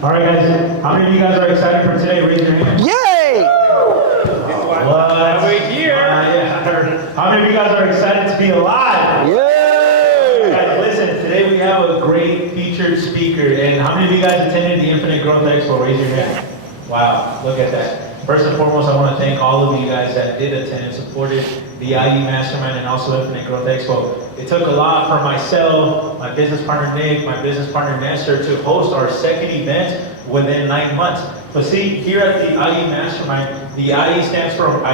All right, guys. How many of you guys are excited for today? Raise your hand. Yay! What? We're here. Yeah. How many of you guys are excited to be alive? Yay! Guys, listen. Today we have a great featured speaker. And how many of you guys attended the Infinite Growth Expo? Raise your hand. Wow, look at that. First and foremost, I want to thank all of you guys that did attend and supported the IE Mastermind and also Infinite Growth Expo. It took a lot for myself, my business partner Nick, my business partner Nestor to host our second event within 9 months. But see, here at the IE Mastermind, the IE stands for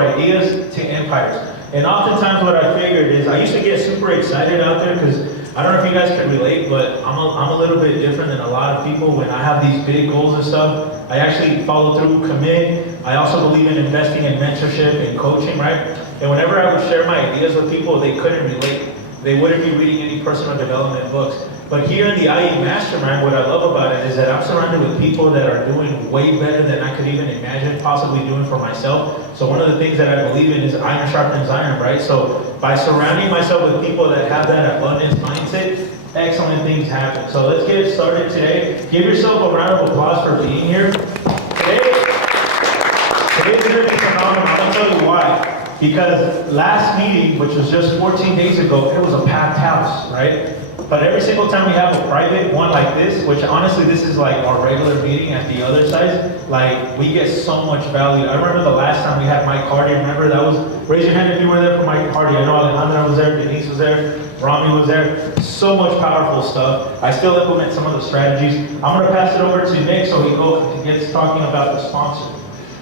Ideas to Empires. And oftentimes what I figured is I used to get super excited out there because I don't know if you guys can relate, but I'm a little bit different than a lot of people. When I have these big goals and stuff, I actually follow through, commit. I also believe in investing in mentorship and coaching, right? And whenever I would share my ideas with people, they couldn't relate. They wouldn't be reading any personal development books. But here in the IE Mastermind, what I love about it is that I'm surrounded with people that are doing way better than I could even imagine possibly doing for myself. So one of the things that I believe in is iron sharpens iron, right? So by surrounding myself with people that have that abundance mindset, excellent things happen. So let's get started today. Give yourself a round of applause for being here. Today's going to be phenomenal. I'll tell you why. Because last meeting, which was just 14 days ago, it was a packed house, right? But every single time we have a private one like this, which honestly this is like our regular meeting at the other side, like we get so much value. I remember the last time we had Mike Hardy, remember that was, raise your hand if you were there for Mike Hardy. I know Alejandra was there, Denise was there, Rami was there. So much powerful stuff. I still implement some of the strategies. I'm gonna pass it over to Nick so he gets talking about the sponsor.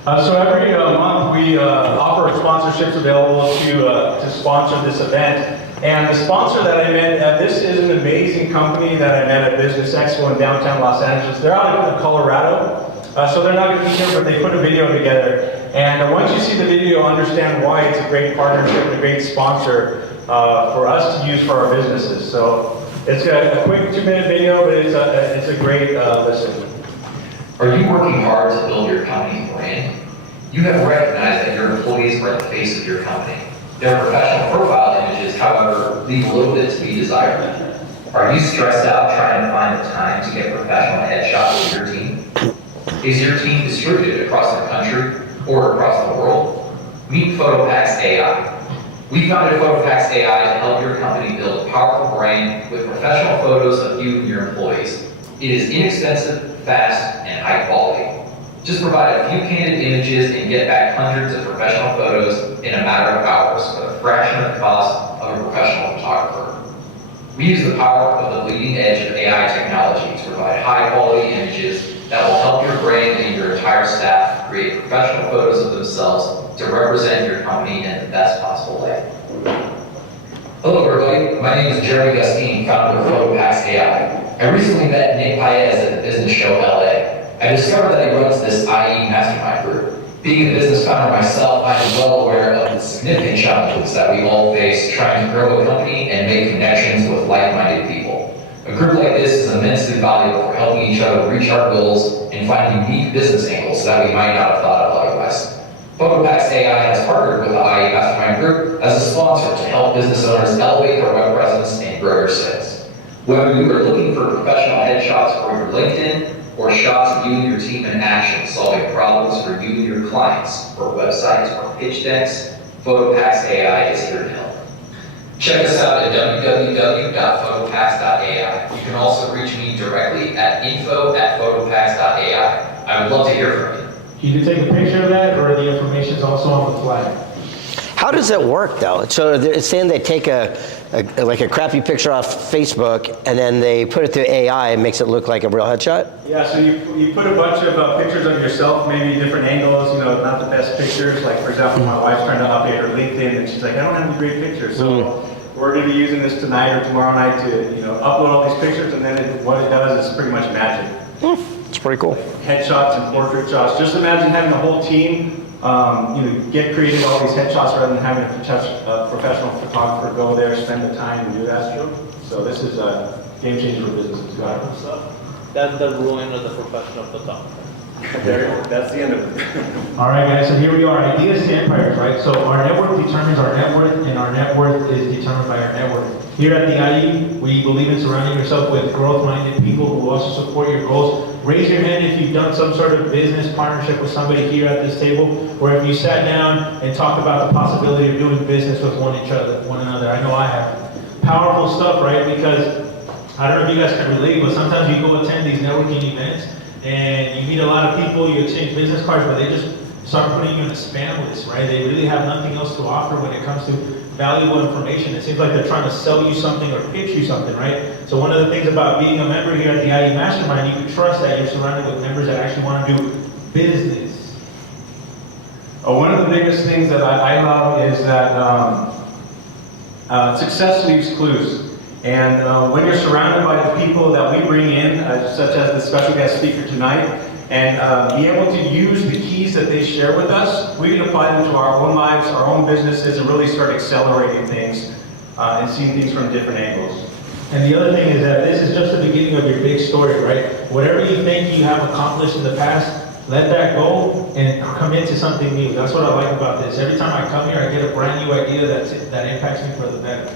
So every month we offer sponsorships available to sponsor this event. And the sponsor that I met, this is an amazing company that I met at Business Expo in downtown Los Angeles. They're out of Colorado, so they're not going to be here, but they put a video together. And once you see the video, you'll understand why it's a great partnership and a great sponsor for us to use for our businesses. So it's a quick 2-minute video, but it's a great listen. Are you working hard to build your company's brand? You have recognized that your employees are the face of your company. Their professional profile images, however, leave a little bit to be desired. Are you stressed out trying to find the time to get professional headshots of your team? Is your team distributed across the country or across the world? Meet PhotoPax AI. We founded PhotoPax AI to help your company build a powerful brand with professional photos of you and your employees. It is inexpensive, fast, and high quality. Just provide a few candid images and get back hundreds of professional photos in a matter of hours for a fraction of the cost of a professional photographer. We use the power of the leading edge of AI technology to provide high quality images that will help your brand and your entire staff create professional photos of themselves to represent your company in the best possible way. Hello everybody, my name is Jeremy Gustine, founder of PhotoPax AI. I recently met Nick Paez at the business show LA. I discovered that he runs this IE Mastermind group. Being a business founder myself, I am well aware of the significant challenges that we all face trying to grow a company and make connections with like-minded people. A group like this is immensely valuable for helping each other reach our goals and find unique business angles that we might not have thought of otherwise. PhotoPax AI has partnered with the IE Mastermind group as a sponsor to help business owners elevate their web presence and grow their sales. Whether you are looking for professional headshots for your LinkedIn, or shots of you and your team in action solving problems for you and your clients, or websites or pitch decks, PhotoPax AI is here to help. Check us out at www.photopax.ai. You can also reach me directly at info@photopax.ai. I would love to hear from you. You can take a picture of that, or the information is also on the flyer. How does it work though? So it's saying they take a crappy picture off Facebook and then they put it through AI and makes it look like a real headshot? Yeah, so you put a bunch of pictures of yourself, maybe different angles, not the best pictures. Like for example, my wife's trying to update her LinkedIn and she's like, I don't have any great pictures. So we're going to be using this tonight or tomorrow night to upload all these pictures, and then what it does is pretty much magic. It's pretty cool. Headshots and portrait shots. Just imagine having the whole team get creative all these headshots rather than having a professional photographer go there, spend the time and do that. So this is a game changer for businesses. That's the ruin of the professional photographer. That's the end of it. All right, guys, so here we are, ideas to empires, right? So our network determines our net worth, and our net worth is determined by our network. Here at the IE, we believe in surrounding yourself with growth-minded people who also support your goals. raise your hand if you've done some sort of business partnership with somebody here at this table, or if you sat down and talked about the possibility of doing business with one another. I know I have. Powerful stuff, right? Because I don't know if you guys can relate, but sometimes you go attend these networking events and you meet a lot of people, you exchange business cards, but they just start putting you in a spam list, right? They really have nothing else to offer when it comes to valuable information. It seems like they're trying to sell you something or pitch you something, right? So one of the things about being a member here at the IE Mastermind, you can trust that you're surrounded with members that actually want to do business. One of the biggest things that I love is that success leaves clues. And when you're surrounded by the people that we bring in, such as the special guest speaker tonight, and be able to use the keys that they share with us, we can apply them to our own lives, our own businesses, and really start accelerating things and seeing things from different angles. And the other thing is that this is just the beginning of your big story, right? Whatever you think you have accomplished in the past, let that go and commit to something new. That's what I like about this. Every time I come here, I get a brand new idea that impacts me for the better.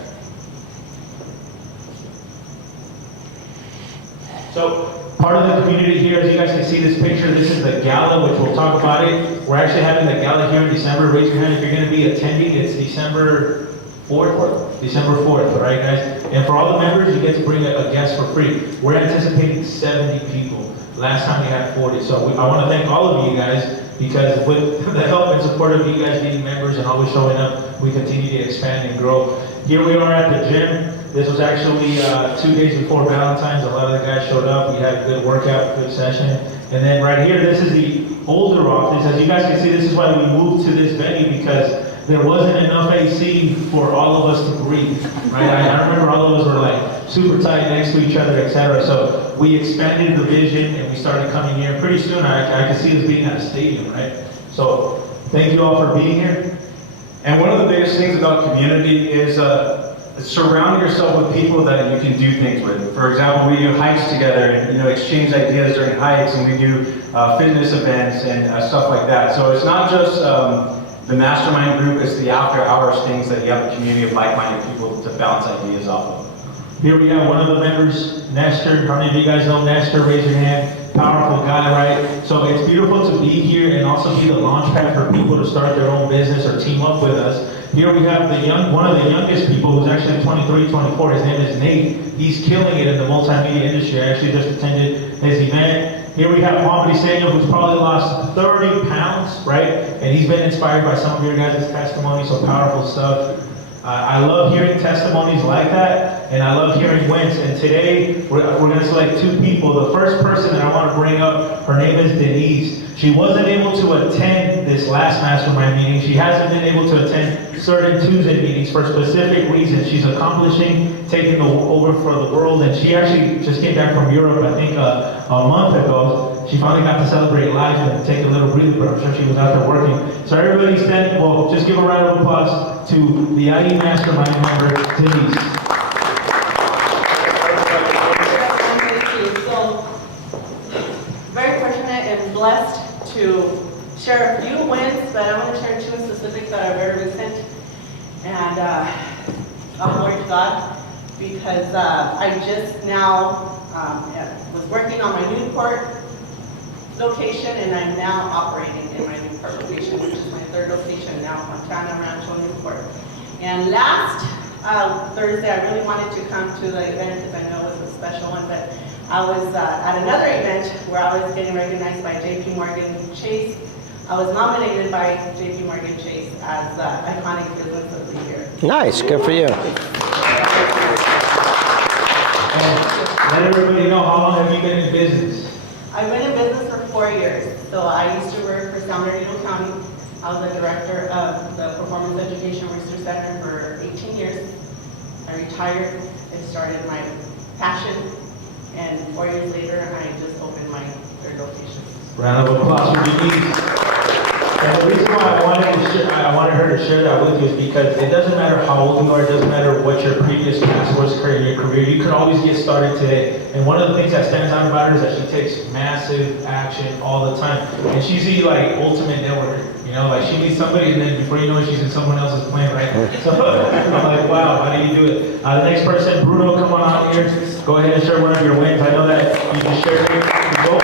So part of the community here, as you guys can see this picture, this is the gala, which we'll talk about it. We're actually having the gala here in December. Raise your hand if you're going to be attending. It's December 4th? December 4th, all right, guys? And for all the members, you get to bring a guest for free. We're anticipating 70 people. Last time we had 40. So I want to thank all of you guys, because with the help and support of you guys being members and always showing up, we continue to expand and grow. Here we are at the gym. This was actually 2 days before Valentine's. A lot of the guys showed up. We had a good workout, good session. And then right here, this is the older office. As you guys can see, this is why we moved to this venue, because there wasn't enough AC for all of us to breathe, right? I remember all of us were like super tight next to each other, etc. So we expanded the vision and we started coming here. Pretty soon, I could see this being at a stadium, right? So thank you all for being here. And one of the biggest things about community is surround yourself with people that you can do things with. For example, we do hikes together and exchange ideas during hikes, and we do fitness events and stuff like that. So it's not just the mastermind group, it's the after hours things that you have a community of like-minded people to bounce ideas off of. Here we have one of the members, Nestor. How many of you guys know Nestor? Raise your hand. Powerful guy, right? So it's beautiful to be here and also be the launch pad for people to start their own business or team up with us. Here we have one of the youngest people who's actually 23, 24. His name is Nate. He's killing it in the multimedia industry. I actually just attended his event. Here we have Mohamed Daniel, who's probably lost 30 pounds, right? And he's been inspired by some of your guys' testimonies, so powerful stuff. I love hearing testimonies like that, and I love hearing wins. And today, we're going to select 2 people. The first person that I want to bring up, her name is Denise. She wasn't able to attend this last mastermind meeting. She hasn't been able to attend certain Tuesday meetings for specific reasons. She's accomplishing, taking over for the world, and she actually just came back from Europe, I think a month ago. She finally got to celebrate life and take a little breather, but I'm sure she was out there working. So everybody stand, well, just give a round of applause to the IE Mastermind member, Denise. Thank you. So, very fortunate and blessed to share a few wins, but I'm going to share 2 in specific that are very recent. And I'm glory to God, because I just now was working on my Newport location, and I'm now operating in my Newport location, which is my 3rd location now, Montana Rancho Newport. And last Thursday, I really wanted to come to the event because I know it was a special one, but I was at another event where I was getting recognized by JP Morgan Chase. I was nominated by JP Morgan Chase as Iconic Business of the Year. Nice, good for you. Let everybody know, how long have you been in business? I've been in business for 4 years. So I used to work for San Bernardino County. I was the director of the Performance Education Research Center for 18 years. I retired and started my passion, and 4 years later, I just opened my 3rd location. Round of applause for Denise. And the reason why I wanted her to share that with you is because it doesn't matter how old you are, it doesn't matter what your previous past was in your career, you could always get started today. And one of the things that stands out about her is that she takes massive action all the time. And she's the ultimate networker. Like she meets somebody and then before you know it, she's in someone else's plan, right? So I'm like, wow, how do you do it? The next person, Bruno, come on out here. Go ahead and share one of your wins. I know that you just shared it. Go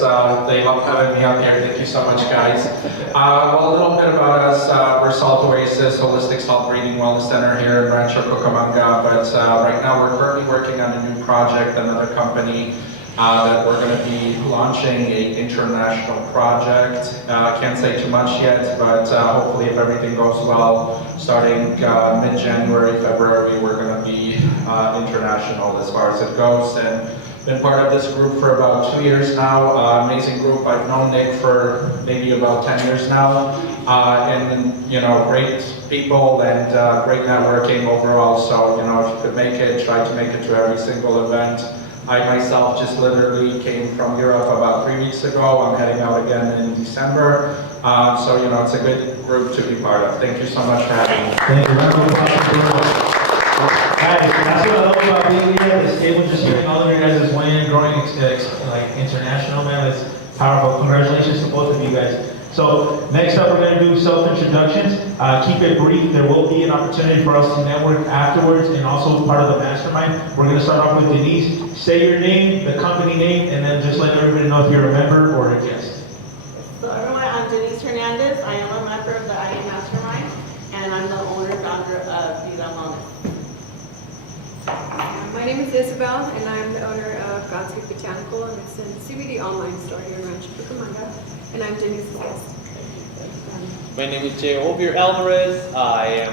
Yes, they love having me out here. Thank you so much, guys. Well, a little bit about us. We're Salt Oasis, Holistic Salt Breeding Wellness Center here in Rancho Cucamonga. But right now we're currently working on a new project, another company that we're going to be launching an international project. I can't say too much yet, but hopefully if everything goes well, starting mid-January, February, we're going to be international as far as it goes. And been part of this group for about 2 years now. Amazing group. I've known Nick for maybe about 10 years now. And you know, great people and great networking overall. So, you know, if you could make it, try to make it to every single event. I myself just literally came from Europe about 3 weeks ago. I'm heading out again in December. So, you know, it's a good group to be part of. Thank you so much for having me. Thank you. Round of applause. Guys, that's what I love about being here. This table, just hearing all of you guys' win, growing like international, man. It's powerful. Congratulations to both of you guys. So next up, we're going to do self-introductions. Keep it brief. There will be an opportunity for us to network afterwards and also part of the mastermind. We're going to start off with Denise. Say your name, the company name, and then just let everybody know if you're a member or a guest. So everyone, I'm Denise Hernandez. I am a member of the IE Mastermind, and I'm the owner and founder of Vida Wellness. My name is Isabel, and I'm the owner of Godspeed Botanical, and it's a CBD online store here in Rancho Cucamonga, and I'm Denise's guest. My name is Jay Obier Alvarez. I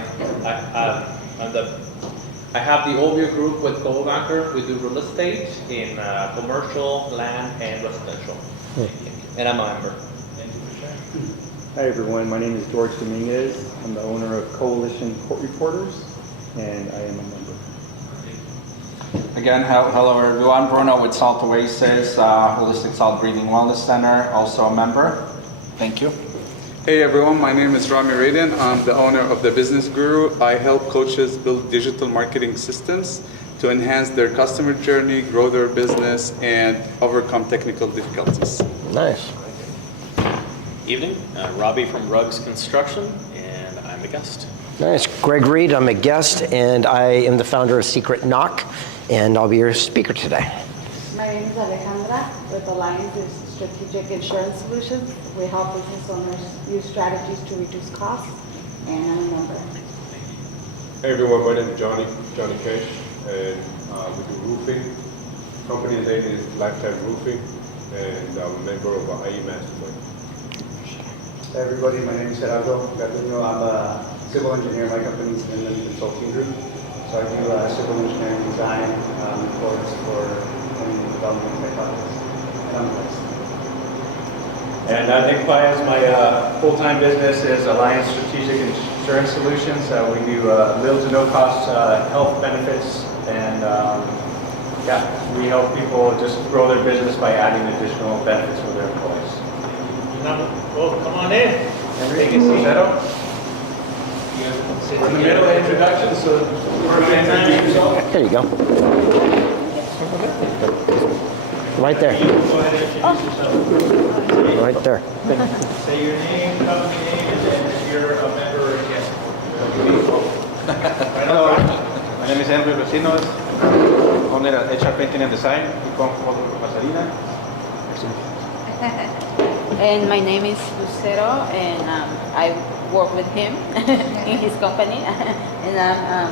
have the Obier Group with Gold Anchor. We do real estate in commercial, land, and residential. And I'm a member. Thank you for sharing. Hi everyone, my name is George Dominguez. I'm the owner of Coalition Court Reporters, and I am a member. Again, hello everyone. Bruno with Salt Oasis, Holistic Salt Breeding Wellness Center, also a member. Thank you. Hey everyone, my name is Rami Reid. I'm the owner of the Business Guru. I help coaches build digital marketing systems to enhance their customer journey, grow their business, and overcome technical difficulties. Nice. Evening, Robbie from Ruggs Construction, and I'm a guest. Nice. Greg Reid, I'm a guest, and I am the founder of Secret Knock, and I'll be your speaker today. My name is Alejandra with Alliance Strategic Insurance Solutions. We help business owners use strategies to reduce costs, and I'm a member. Hey everyone, my name is Johnny Cash, and we do roofing. Company's name is Lifetime Roofing, and I'm a member of IE Mastermind. Hey everybody, my name is Gerardo Gatuno. I'm a civil engineer. My company is Inland Consulting Group. So I do civil engineering design reports for any development type projects. And I'm a guest. And Nick Pius, my full-time business is Alliance Strategic Insurance Solutions. We do little to no cost health benefits, and yeah, we help people just grow their business by adding additional benefits for their employees. Well, come on in. Take a seat. We're in the middle of introductions, so we're going to introduce yourself. There you go. Right there. Go ahead and introduce yourself. Right there. Say your name, company name, and then if you're a member or a guest. Hello, my name is Henry Recinos, owner of HR Painting and Design, con Pasadena. And my name is Lucero, and I work with him in his company, and I'm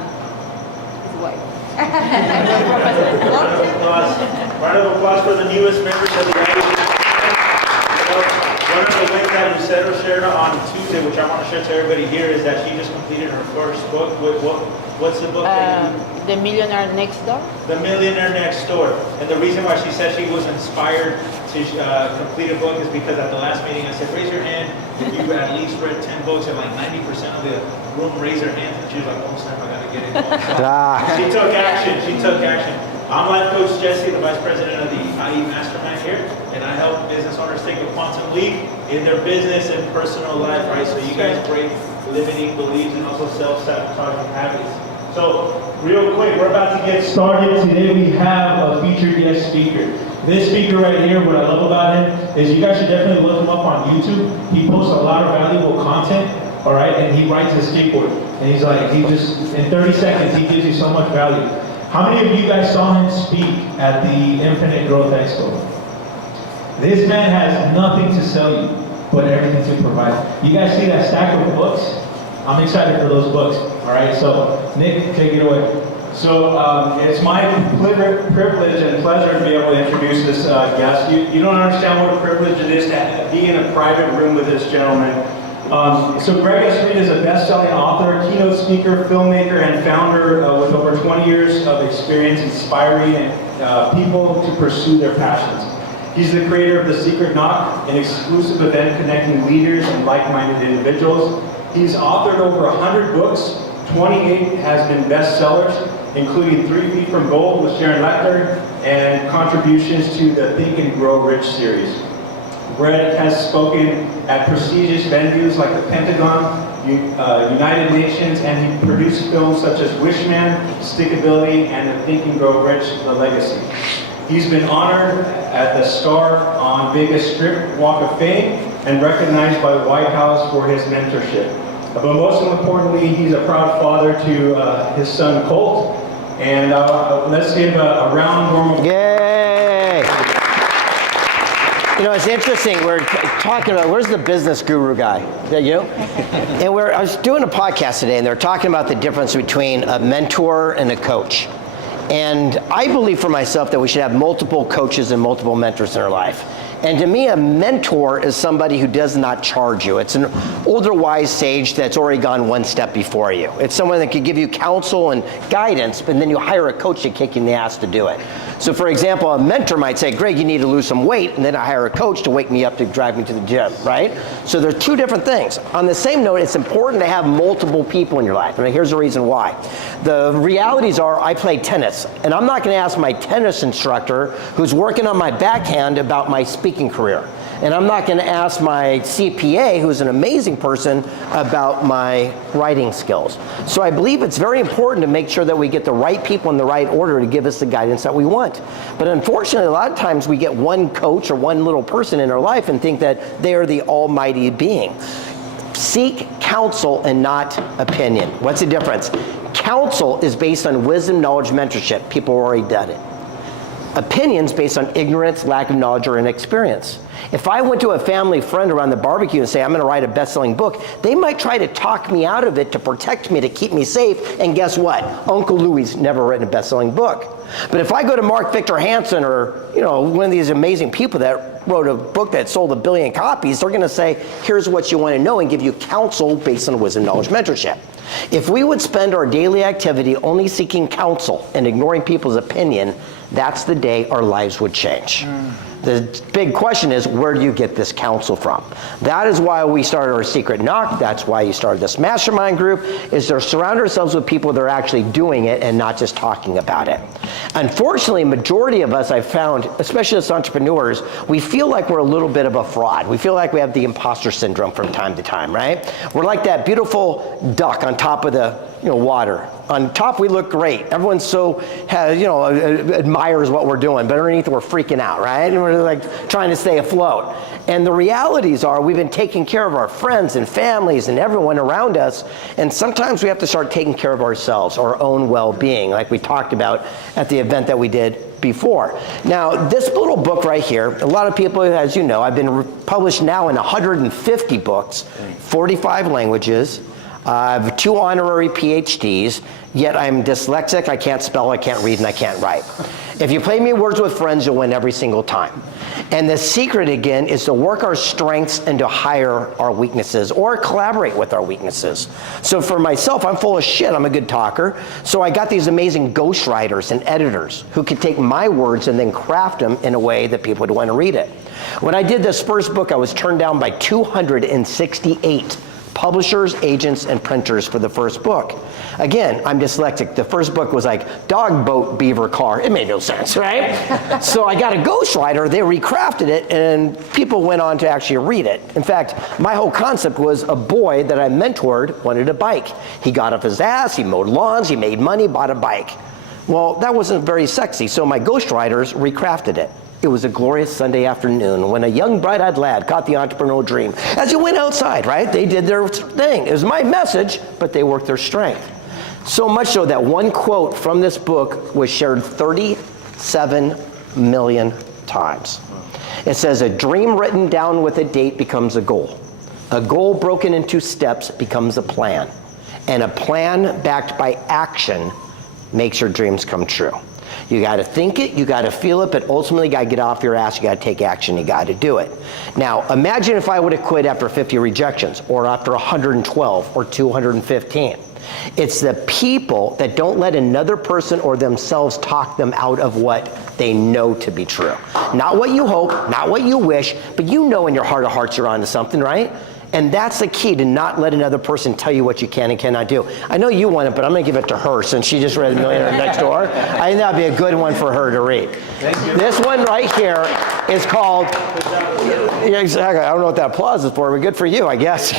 his wife. Round of applause for the newest members of the IE. One of the things that Lucero shared on Tuesday, which I want to share to everybody here, is that she just completed her first book. What's the book? The Millionaire Next Door. The Millionaire Next Door. And the reason why she said she was inspired to complete a book is because at the last meeting I said, raise your hand if you at least read 10 books, and like 90% of the room raised their hands, and she was like, oh snap, I gotta get it. She took action. She took action. I'm Life Coach Jesse, the Vice President of the IE Mastermind here, and I help business owners take a quantum leap in their business and personal life, right? So you guys break limiting beliefs and also self-sabotaging habits. So real quick, we're about to get started. Today we have a featured guest speaker. This speaker right here, what I love about him is you guys should definitely look him up on YouTube. He posts a lot of valuable content, all right? And he rides a skateboard. And he's like, he just, in 30 seconds, he gives you so much value. How many of you guys saw him speak at the Infinite Growth Expo? This man has nothing to sell you, but everything to provide. You guys see that stack of books? I'm excited for those books. All right, so Nick, take it away. So it's my privilege and pleasure to be able to introduce this guest. You don't understand what a privilege it is to be in a private room with this gentleman. So Greg S. Reid is a best-selling author, keynote speaker, filmmaker, and founder with over 20 years of experience inspiring people to pursue their passions. He's the creator of The Secret Knock, an exclusive event connecting leaders and like-minded individuals. He's authored over 100 books. 28 has been bestsellers, including 3 Feet from Gold with Sharon Lechter and contributions to the Think and Grow Rich series. Brett has spoken at prestigious venues like the Pentagon, United Nations, and he produced films such as Wishman, Stickability, and the Think and Grow Rich, The Legacy. He's been honored at the Star on Vegas Strip Walk of Fame and recognized by the White House for his mentorship. But most importantly, he's a proud father to his son Colt. And let's give a round warm applause. Yay! You know, it's interesting, we're talking about, where's the business guru guy? Is that you? And I was doing a podcast today, and they're talking about the difference between a mentor and a coach. And I believe for myself that we should have multiple coaches and multiple mentors in our life. And to me, a mentor is somebody who does not charge you. It's an older, wise sage that's already gone one step before you. It's someone that can give you counsel and guidance, but then you hire a coach to kick you in the ass to do it. So for example, a mentor might say, Greg, you need to lose some weight, and then I hire a coach to wake me up to drive me to the gym, right? So they're two different things. On the same note, it's important to have multiple people in your life. I mean, here's the reason why. The realities are, I play tennis, and I'm not gonna ask my tennis instructor who's working on my backhand about my speaking career. And I'm not gonna ask my CPA, who's an amazing person, about my writing skills. So I believe it's very important to make sure that we get the right people in the right order to give us the guidance that we want. But unfortunately, a lot of times we get one coach or one little person in our life and think that they are the almighty being. Seek counsel and not opinion. What's the difference? Counsel is based on wisdom, knowledge, mentorship. People have already done it. Opinions based on ignorance, lack of knowledge, or inexperience. If I went to a family friend around the barbecue and say, I'm gonna write a best-selling book, they might try to talk me out of it to protect me, to keep me safe, and guess what? Uncle Louie's never written a best-selling book. But if I go to Mark Victor Hansen or one of these amazing people that wrote a book that sold 1 billion copies, they're gonna say, here's what you wanna know and give you counsel based on wisdom, knowledge, mentorship. If we would spend our daily activity only seeking counsel and ignoring people's opinion, that's the day our lives would change. The big question is, where do you get this counsel from? That is why we started our Secret Knock. That's why you started this mastermind group, is to surround ourselves with people that are actually doing it and not just talking about it. Unfortunately, majority of us, I've found, especially as entrepreneurs, we feel like we're a little bit of a fraud. We feel like we have the imposter syndrome from time to time, right? We're like that beautiful duck on top of the water. On top, we look great. Everyone admires what we're doing, but underneath, we're freaking out, right? And we're like trying to stay afloat. And the realities are, we've been taking care of our friends and families and everyone around us, and sometimes we have to start taking care of ourselves, our own well-being, like we talked about at the event that we did before. Now, this little book right here, a lot of people, as you know, I've been published now in 150 books, 45 languages. I have 2 honorary PhDs, yet I'm dyslexic, I can't spell, I can't read, and I can't write. If you play me Words with Friends, you'll win every single time. And the secret, again, is to work our strengths and to hire our weaknesses, or collaborate with our weaknesses. So for myself, I'm full of shit, I'm a good talker, so I got these amazing ghostwriters and editors who could take my words and then craft them in a way that people would want to read it. When I did this first book, I was turned down by 268 publishers, agents, and printers for the first book. Again, I'm dyslexic. The first book was like dog, boat, beaver, car. It made no sense, right? So I got a ghostwriter, they recrafted it, and people went on to actually read it. In fact, my whole concept was a boy that I mentored wanted a bike. He got off his ass, he mowed lawns, he made money, bought a bike. Well, that wasn't very sexy, so my ghostwriters recrafted it. It was a glorious Sunday afternoon when a young, bright-eyed lad caught the entrepreneurial dream. As he went outside, right, they did their thing. It was my message, but they worked their strength. So much so that one quote from this book was shared 37 million times. It says, a dream written down with a date becomes a goal. A goal broken into steps becomes a plan. And a plan backed by action makes your dreams come true. You got to think it, you got to feel it, but ultimately you got to get off your ass, you got to take action, you got to do it. Now, imagine if I would have quit after 50 rejections, or after 112, or 215. It's the people that don't let another person or themselves talk them out of what they know to be true. Not what you hope, not what you wish, but you know in your heart of hearts you're onto something, right? And that's the key, to not let another person tell you what you can and cannot do. I know you want it, but I'm going to give it to her since she just read The Millionaire Next Door. I think that would be a good one for her to read. This one right here is called, yeah, exactly. I don't know what that applause is for, but good for you, I guess.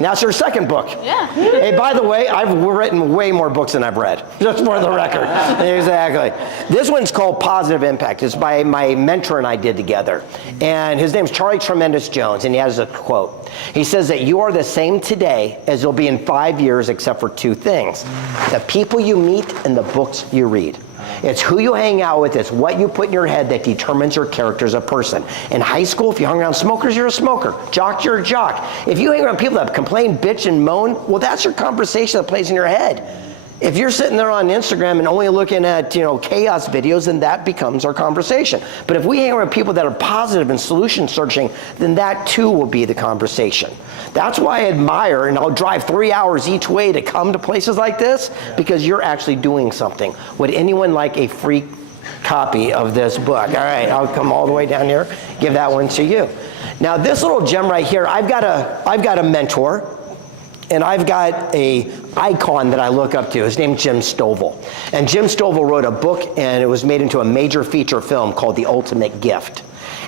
Now it's her second book. Yeah. Hey, by the way, I've written way more books than I've read, just for the record. Exactly. This one's called Positive Impact. It's by my mentor and I did together. And his name's Charlie Tremendous Jones, and he has a quote. He says that you are the same today as you'll be in 5 years, except for two things: the people you meet and the books you read. It's who you hang out with, it's what you put in your head that determines your character as a person. In high school, if you hung around smokers, you're a smoker. Jock, you're a jock. If you hang around people that complain, bitch, and moan, well, that's your conversation that plays in your head. If you're sitting there on Instagram and only looking at, chaos videos, then that becomes our conversation. But if we hang around people that are positive and solution searching, then that too will be the conversation. That's why I admire, and I'll drive 3 hours each way to come to places like this, because you're actually doing something. Would anyone like a free copy of this book? All right, I'll come all the way down here, give that one to you. Now this little gem right here, I've got a mentor, and I've got a icon that I look up to. His name's Jim Stovall. And Jim Stovall wrote a book, and it was made into a major feature film called The Ultimate Gift.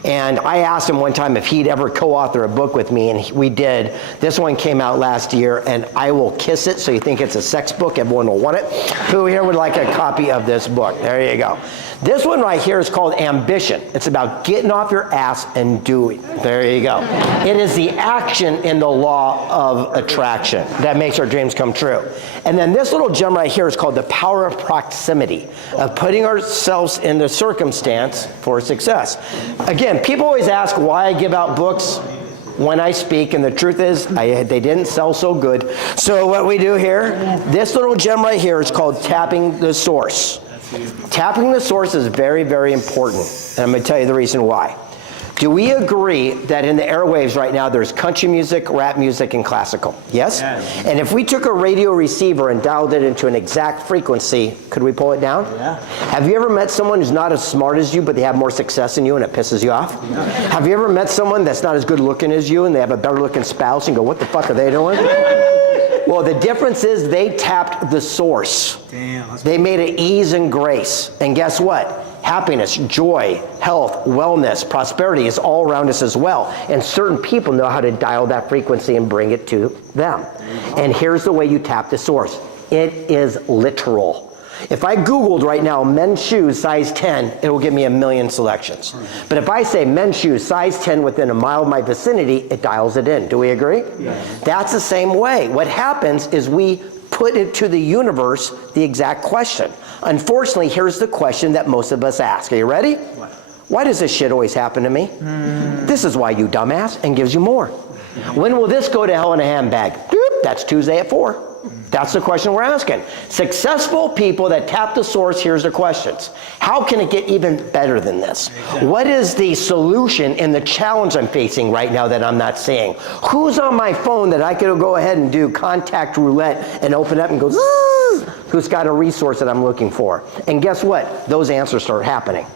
And I asked him one time if he'd ever co-author a book with me, and we did. This one came out last year, and I will kiss it, so you think it's a sex book, everyone will want it. Who here would like a copy of this book? There you go. This one right here is called Ambition. It's about getting off your ass and doing. There you go. It is the action in the law of attraction that makes our dreams come true. And then this little gem right here is called The Power of Proximity, of putting ourselves in the circumstance for success. Again, people always ask why I give out books when I speak, and the truth is they didn't sell so good. So what we do here, this little gem right here is called Tapping the Source. Tapping the source is very, very important, and I'm going to tell you the reason why. Do we agree that in the airwaves right now there's country music, rap music, and classical? Yes? And if we took a radio receiver and dialed it into an exact frequency, could we pull it down? Yeah. Have you ever met someone who's not as smart as you, but they have more success than you, and it pisses you off? Yeah. Have you ever met someone that's not as good looking as you, and they have a better looking spouse, and go, what the fuck are they doing? Well, the difference is they tapped the source. Damn. They made it ease and grace. And guess what? Happiness, joy, health, wellness, prosperity is all around us as well. And certain people know how to dial that frequency and bring it to them. And here's the way you tap the source. It is literal. If I Googled right now men's shoes size 10, it will give me 1 million selections. But if I say men's shoes size 10 within a mile of my vicinity, it dials it in. Do we agree? Yes. That's the same way. What happens is we put it to the universe the exact question. Unfortunately, here's the question that most of us ask. Are you ready? What? Why does this shit always happen to me? This is why, you dumbass, and gives you more. When will this go to hell in a handbag? Doop, that's Tuesday at 4. That's the question we're asking. Successful people that tap the source, here's their questions. How can it get even better than this? Exactly. What is the solution in the challenge I'm facing right now that I'm not seeing? Who's on my phone that I could go ahead and do contact roulette and open up and go, zzz, who's got a resource that I'm looking for? And guess what? Those answers start happening.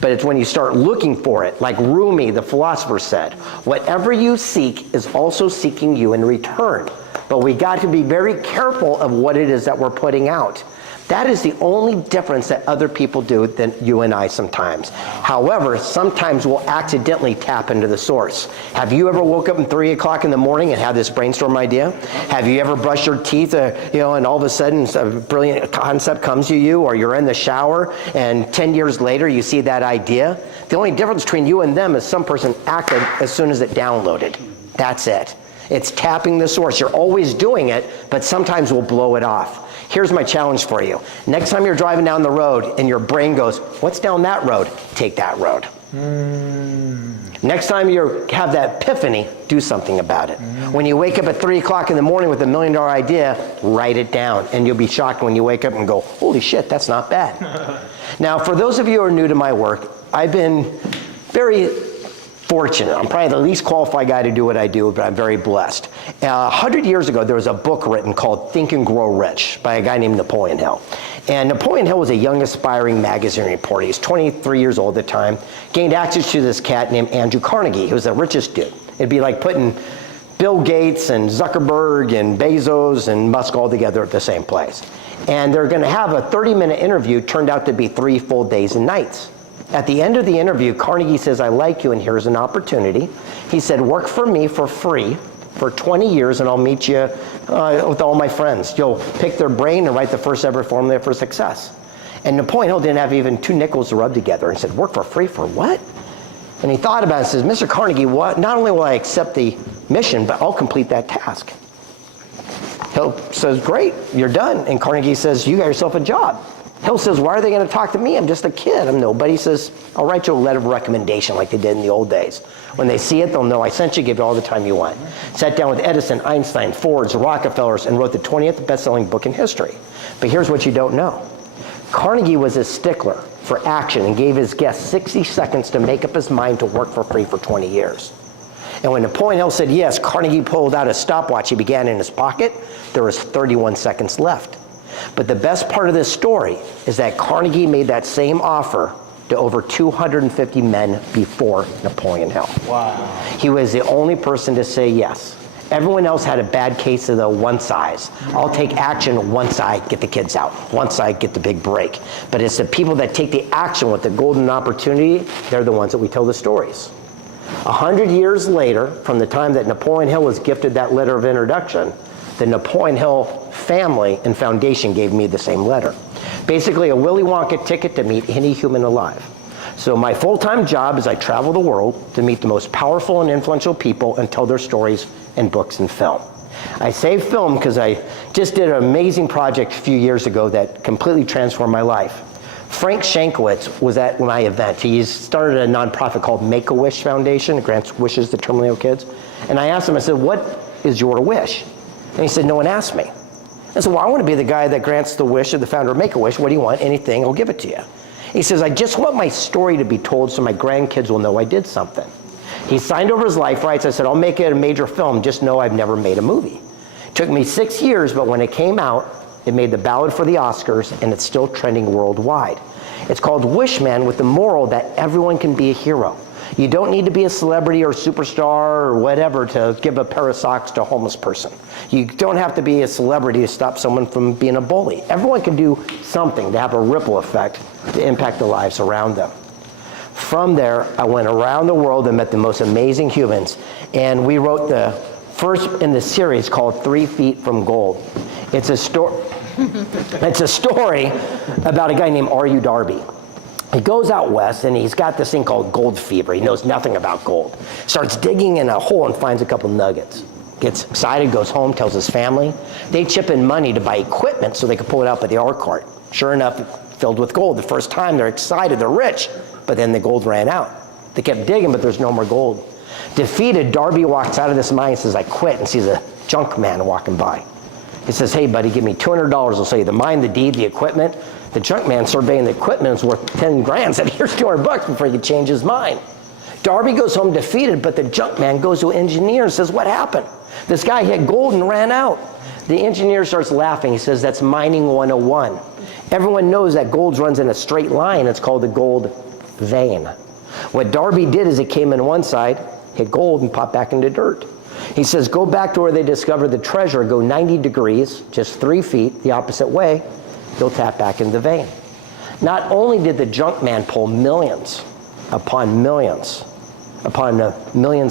But it's when you start looking for it, like Rumi, the philosopher, said, whatever you seek is also seeking you in return. But we got to be very careful of what it is that we're putting out. That is the only difference that other people do than you and I sometimes. However, sometimes we'll accidentally tap into the source. Have you ever woke up at 3 o'clock in the morning and had this brainstorm idea? Have you ever brushed your teeth, and all of a sudden a brilliant concept comes to you, or you're in the shower and 10 years later you see that idea? The only difference between you and them is some person acted as soon as it downloaded. That's it. It's tapping the source. You're always doing it, but sometimes we'll blow it off. Here's my challenge for you. Next time you're driving down the road and your brain goes, what's down that road? Take that road. Next time you have that epiphany, do something about it. When you wake up at 3 o'clock in the morning with $1 million idea, write it down. And you'll be shocked when you wake up and go, holy shit, that's not bad. Now, for those of you who are new to my work, I've been very fortunate. I'm probably the least qualified guy to do what I do, but I'm very blessed. 100 years ago, there was a book written called Think and Grow Rich by a guy named Napoleon Hill. And Napoleon Hill was a young, aspiring magazine reporter. He was 23 years old at the time. Gained access to this cat named Andrew Carnegie. He was the richest dude. It'd be like putting Bill Gates and Zuckerberg and Bezos and Musk all together at the same place. And they're going to have a 30-minute interview, turned out to be 3 full days and nights. At the end of the interview, Carnegie says, I like you and here's an opportunity. He said, work for me for free for 20 years and I'll meet you with all my friends. You'll pick their brain and write the first ever formula for success. And Napoleon Hill didn't have even 2 nickels to rub together and said, work for free for what? And he thought about it and says, Mr. Carnegie, not only will I accept the mission, but I'll complete that task. Hill says, great, you're done. And Carnegie says, you got yourself a job. Hill says, why are they going to talk to me? I'm just a kid. I'm nobody. He says, I'll write you a letter of recommendation like they did in the old days. When they see it, they'll know I sent you, give you all the time you want. Sat down with Edison, Einstein, Fords, Rockefellers, and wrote the 20th best-selling book in history. But here's what you don't know. Carnegie was a stickler for action and gave his guests 60 seconds to make up his mind to work for free for 20 years. And when Napoleon Hill said yes, Carnegie pulled out a stopwatch he began in his pocket. There was 31 seconds left. But the best part of this story is that Carnegie made that same offer to over 250 men before Napoleon Hill. Wow. He was the only person to say yes. Everyone else had a bad case of the one size. I'll take action one side, get the kids out. One side, get the big break. But it's the people that take the action with the golden opportunity, they're the ones that we tell the stories. 100 years later, from the time that Napoleon Hill was gifted that letter of introduction, the Napoleon Hill family and foundation gave me the same letter. Basically a Willy Wonka ticket to meet any human alive. So my full-time job is I travel the world to meet the most powerful and influential people and tell their stories in books and film. I say film because I just did an amazing project a few years ago that completely transformed my life. Frank Shankowitz was at my event. He started a nonprofit called Make-A-Wish Foundation. It grants wishes to terminally ill kids. And I asked him, I said, what is your wish? And he said, no one asked me. I said, well, I want to be the guy that grants the wish of the founder of Make-A-Wish. What do you want? Anything, I'll give it to you. He says, I just want my story to be told so my grandkids will know I did something. He signed over his life rights. I said, I'll make it a major film. Just know I've never made a movie. It took me 6 years, but when it came out, it made the ballot for the Oscars, and it's still trending worldwide. It's called Wish Man with the moral that everyone can be a hero. You don't need to be a celebrity or superstar or whatever to give a pair of socks to a homeless person. You don't have to be a celebrity to stop someone from being a bully. Everyone can do something to have a ripple effect to impact the lives around them. From there, I went around the world and met the most amazing humans, and we wrote the first in the series called 3 Feet from Gold. It's a story about a guy named R.U. Darby. He goes out west and he's got this thing called gold fever. He knows nothing about gold. Starts digging in a hole and finds a couple nuggets. Gets excited, goes home, tells his family. They chip in money to buy equipment so they can pull it out by the R cart. Sure enough, filled with gold. The first time they're excited, they're rich, but then the gold ran out. They kept digging, but there's no more gold. Defeated, Darby walks out of this mine and says, I quit, and sees a junk man walking by. He says, hey buddy, give me $200. I'll sell you the mine, the deed, the equipment. The junk man surveying the equipment is worth 10 grand. Said, here's $200 before you change his mind. Darby goes home defeated, but the junk man goes to an engineer and says, what happened? This guy hit gold and ran out. The engineer starts laughing. He says, that's mining 101. Everyone knows that gold runs in a straight line. It's called the gold vein. What Darby did is it came in one side, hit gold, and popped back into dirt. He says, go back to where they discovered the treasure, go 90 degrees, just 3 feet, the opposite way, you'll tap back into the vein. Not only did the junk man pull millions upon millions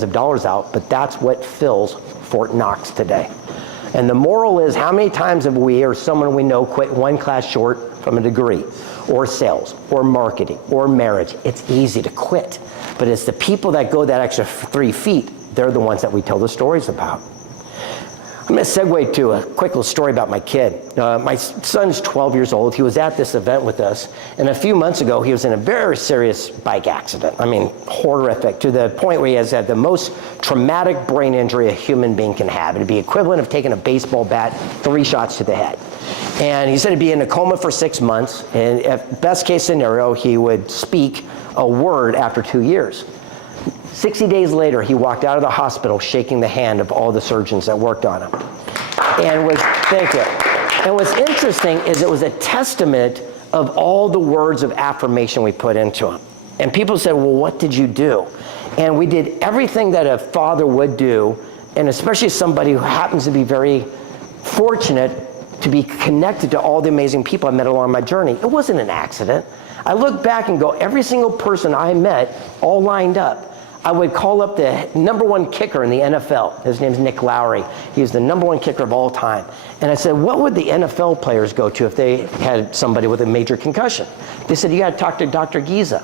of dollars out, but that's what fills Fort Knox today. And the moral is, how many times have we or someone we know quit one class short from a degree, or sales, or marketing, or marriage? It's easy to quit, but it's the people that go that extra 3 feet, they're the ones that we tell the stories about. I'm going to segue to a quick little story about my kid. My son's 12 years old. He was at this event with us, and a few months ago, he was in a very serious bike accident. I mean, horrific, to the point where he has had the most traumatic brain injury a human being can have. It'd be equivalent of taking a baseball bat, 3 shots to the head. And he said he'd be in a coma for 6 months, and at best case scenario, he would speak a word after 2 years. 60 days later, he walked out of the hospital shaking the hand of all the surgeons that worked on him. Thank you. And what's interesting is it was a testament of all the words of affirmation we put into him. And people said, well, what did you do? And we did everything that a father would do, and especially somebody who happens to be very fortunate to be connected to all the amazing people I met along my journey. It wasn't an accident. I look back and go, every single person I met, all lined up. I would call up the #1 kicker in the NFL. His name's Nick Lowry. He was the #1 kicker of all time. And I said, what would the NFL players go to if they had somebody with a major concussion? They said, you got to talk to Dr. Giza.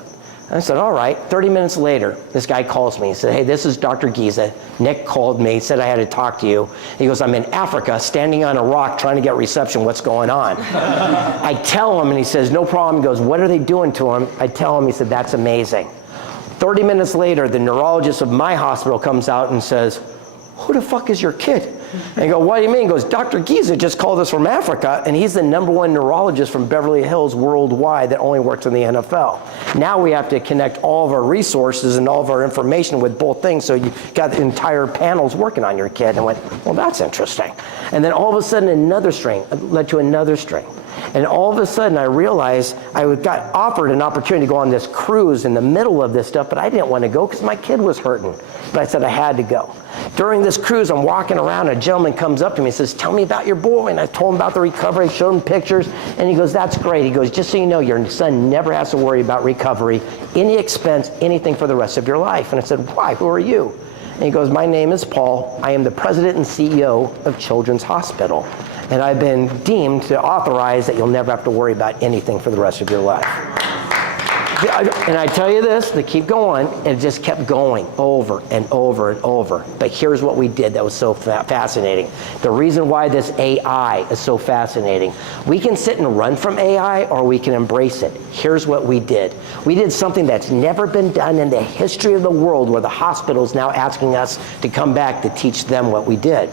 I said, all right. 30 minutes later, this guy calls me. He said, hey, this is Dr. Giza. Nick called me, said I had to talk to you. He goes, I'm in Africa, standing on a rock, trying to get reception. What's going on? I tell him, and he says, no problem. He goes, what are they doing to him? I tell him, he said, that's amazing. 30 minutes later, the neurologist of my hospital comes out and says, who the fuck is your kid? And I go, what do you mean? He goes, Dr. Giza just called us from Africa, and he's the #1 neurologist from Beverly Hills worldwide that only works in the NFL. Now we have to connect all of our resources and all of our information with both things, so you got the entire panels working on your kid. And I went, well, that's interesting. And then all of a sudden, another string led to another string. And all of a sudden, I realized I got offered an opportunity to go on this cruise in the middle of this stuff, but I didn't want to go because my kid was hurting. But I said I had to go. During this cruise, I'm walking around, a gentleman comes up to me and says, tell me about your boy. And I told him about the recovery, showed him pictures, and he goes, that's great. He goes, just so you know, your son never has to worry about recovery, any expense, anything for the rest of your life. And I said, why? Who are you? And he goes, my name is Paul. I am the president and CEO of Children's Hospital. And I've been deemed to authorize that you'll never have to worry about anything for the rest of your life. And I tell you this, to keep going, and it just kept going over and over and over. But here's what we did that was so fascinating. The reason why this AI is so fascinating, we can sit and run from AI or we can embrace it. Here's what we did. We did something that's never been done in the history of the world, where the hospital is now asking us to come back to teach them what we did.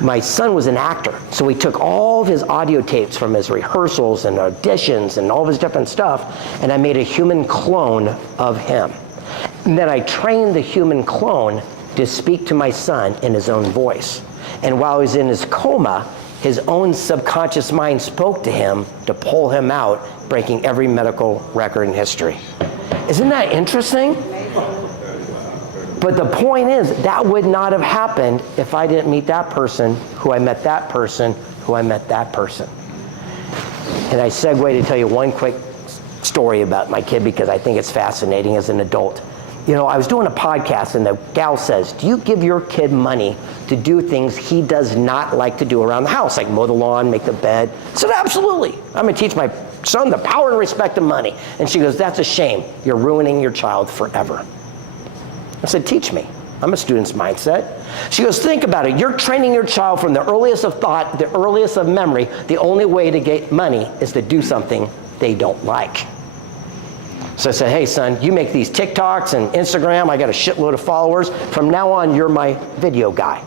My son was an actor, so we took all of his audio tapes from his rehearsals and auditions and all of his different stuff, and I made a human clone of him. And then I trained the human clone to speak to my son in his own voice. And while he was in his coma, his own subconscious mind spoke to him to pull him out, breaking every medical record in history. Isn't that interesting? But the point is, that would not have happened if I didn't meet that person, who I met that person, who I met that person. And I segue to tell you one quick story about my kid because I think it's fascinating as an adult. You know, I was doing a podcast and the gal says, do you give your kid money to do things he does not like to do around the house, like mow the lawn, make the bed? I said, absolutely. I'm gonna teach my son the power and respect of money. And she goes, that's a shame. You're ruining your child forever. I said, teach me. I'm a student's mindset. She goes, think about it. You're training your child from the earliest of thought, the earliest of memory. The only way to get money is to do something they don't like. So I said, hey, son, you make these TikToks and Instagram. I got a shitload of followers. From now on, you're my video guy.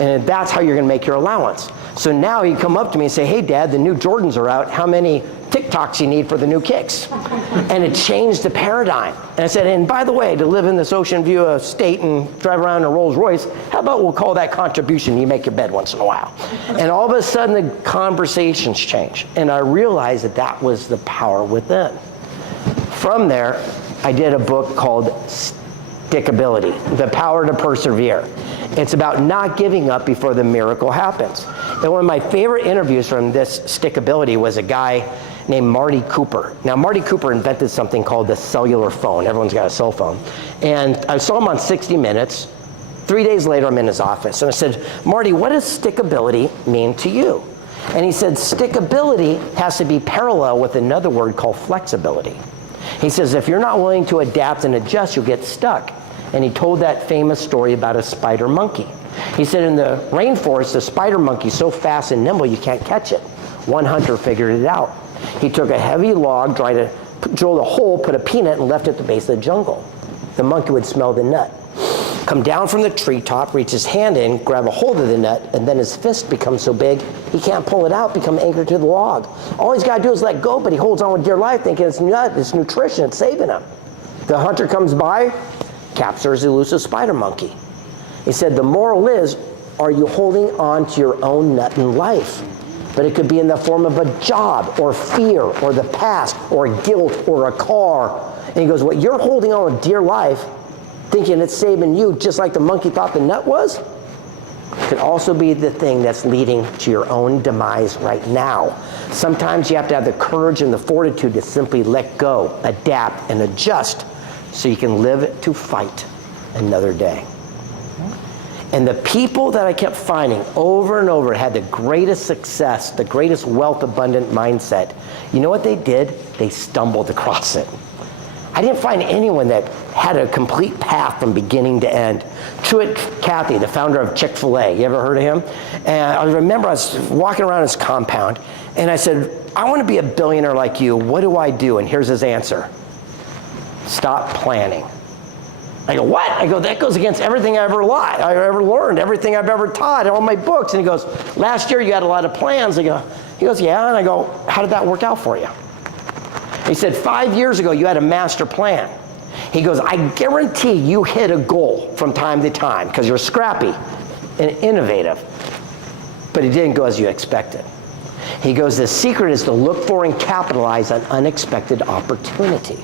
And that's how you're going to make your allowance. So now he'd come up to me and say, hey, Dad, the new Jordans are out. How many TikToks you need for the new kicks? And it changed the paradigm. And I said, and by the way, to live in this Ocean View estate and drive around in a Rolls Royce, how about we'll call that contribution? You make your bed once in a while. And all of a sudden, the conversations change. And I realized that that was the power within. From there, I did a book called Stickability, The Power to Persevere. It's about not giving up before the miracle happens. And one of my favorite interviews from this Stickability was a guy named Marty Cooper. Now, Marty Cooper invented something called the cellular phone. Everyone's got a cell phone. And I saw him on 60 Minutes. 3 days later, I'm in his office. And I said, Marty, what does stickability mean to you? And he said, stickability has to be parallel with another word called flexibility. He says, if you're not willing to adapt and adjust, you'll get stuck. And he told that famous story about a spider monkey. He said in the rainforest, the spider monkey's so fast and nimble you can't catch it. One hunter figured it out. He took a heavy log, drilled a hole, put a peanut, and left it at the base of the jungle. The monkey would smell the nut, come down from the treetop, reach his hand in, grab a hold of the nut, and then his fist becomes so big he can't pull it out, become anchored to the log. All he's got to do is let go, but he holds on with dear life, thinking it's nut, it's nutrition, it's saving him. The hunter comes by, captures the elusive spider monkey. He said, the moral is, are you holding on to your own nut in life? But it could be in the form of a job, or fear, or the past, or guilt, or a car. And he goes, what you're holding on with dear life, thinking it's saving you, just like the monkey thought the nut was, could also be the thing that's leading to your own demise right now. Sometimes you have to have the courage and the fortitude to simply let go, adapt, and adjust so you can live to fight another day. And the people that I kept finding over and over had the greatest success, the greatest wealth abundant mindset. You know what they did? They stumbled across it. I didn't find anyone that had a complete path from beginning to end. Truett Cathy, the founder of Chick-fil-A, you ever heard of him? And I remember I was walking around his compound, and I said, I want to be a billionaire like you. What do I do? And here's his answer. Stop planning. I go, what? I go, that goes against everything I ever learned, everything I've ever taught, all my books. And he goes, last year you had a lot of plans. He goes, yeah. And I go, how did that work out for you? He said, 5 years ago you had a master plan. He goes, I guarantee you hit a goal from time to time because you're scrappy and innovative. But it didn't go as you expected. He goes, the secret is to look for and capitalize on unexpected opportunity.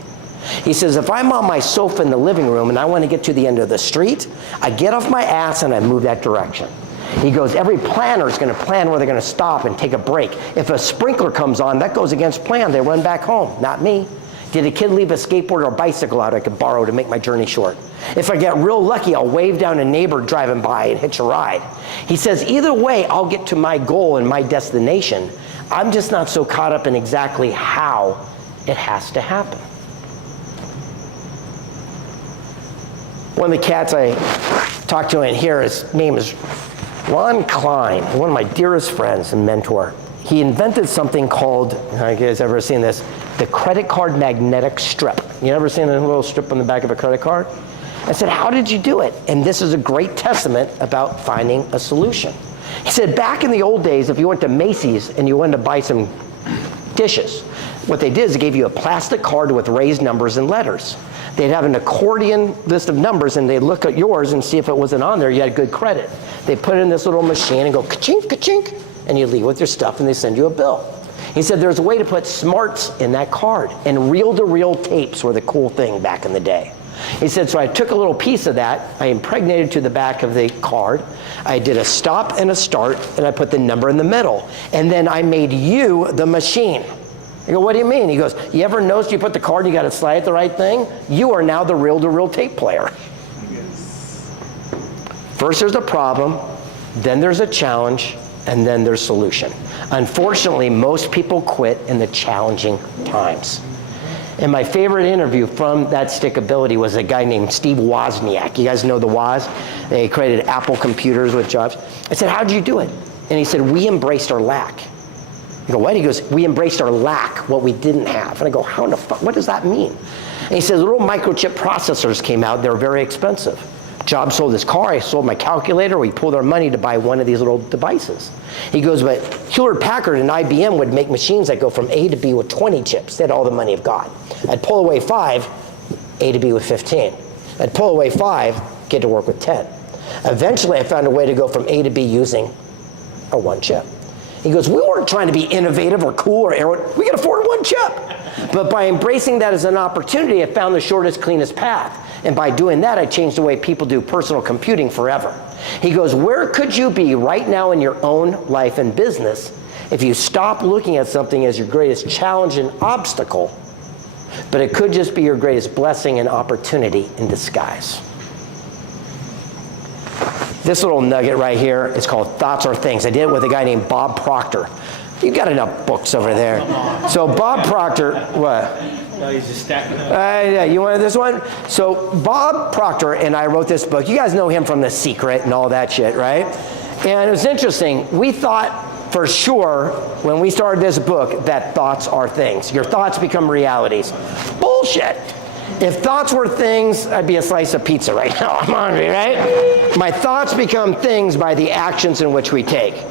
He says, if I'm on my sofa in the living room and I want to get to the end of the street, I get off my ass and I move that direction. He goes, every planner is going to plan where they're going to stop and take a break. If a sprinkler comes on, that goes against plan. They run back home, not me. Did a kid leave a skateboard or a bicycle out I could borrow to make my journey short? If I get real lucky, I'll wave down a neighbor driving by and hitch a ride. He says, either way, I'll get to my goal and my destination. I'm just not so caught up in exactly how it has to happen. One of the cats I talked to in here, his name is Ron Klein, one of my dearest friends and mentor. He invented something called, have you guys ever seen this? The credit card magnetic strip. You ever seen a little strip on the back of a credit card? I said, how did you do it? And this is a great testament about finding a solution. He said, back in the old days, if you went to Macy's and you wanted to buy some dishes, what they did is they gave you a plastic card with raised numbers and letters. They'd have an accordion list of numbers and they'd look at yours and see if it wasn't on there, you had good credit. They put it in this little machine and go ka-chink, ka-chink, and you leave with your stuff and they send you a bill. He said there's a way to put smarts in that card, and reel-to-reel tapes were the cool thing back in the day. He said, so I took a little piece of that, I impregnated to the back of the card, I did a stop and a start, and I put the number in the middle, and then I made you the machine. I go, what do you mean? He goes, you ever notice you put the card and you got to slide it the right thing? You are now the reel-to-reel tape player. First there's a problem, then there's a challenge, and then there's solution. Unfortunately, most people quit in the challenging times. And my favorite interview from that stickability was a guy named Steve Wozniak. You guys know the Woz? They created Apple computers with Jobs. I said, how'd you do it? And he said, we embraced our lack. I go, what? He goes, we embraced our lack, what we didn't have. And I go, how in the fuck, what does that mean? And he says, little microchip processors came out, they were very expensive. Jobs sold his car, I sold my calculator, we pulled our money to buy one of these little devices. He goes, but Hewlett-Packard and IBM would make machines that go from A to B with 20 chips. They had all the money of God. I'd pull away 5, A to B with 15. I'd pull away 5, get to work with 10. Eventually I found a way to go from A to B using a one chip. He goes, we weren't trying to be innovative or cool or we could afford one chip. But by embracing that as an opportunity, I found the shortest, cleanest path. And by doing that, I changed the way people do personal computing forever. He goes, where could you be right now in your own life and business if you stop looking at something as your greatest challenge and obstacle, but it could just be your greatest blessing and opportunity in disguise? This little nugget right here is called Thoughts Are Things. I did it with a guy named Bob Proctor. You got enough books over there. So Bob Proctor, what? No, he's just stacking up. Yeah, you wanted this one? So Bob Proctor and I wrote this book. You guys know him from The Secret and all that shit, right? And it was interesting. We thought for sure when we started this book that thoughts are things. Your thoughts become realities. Bullshit. If thoughts were things, I'd be a slice of pizza right now. I'm hungry, right? My thoughts become things by the actions in which we take.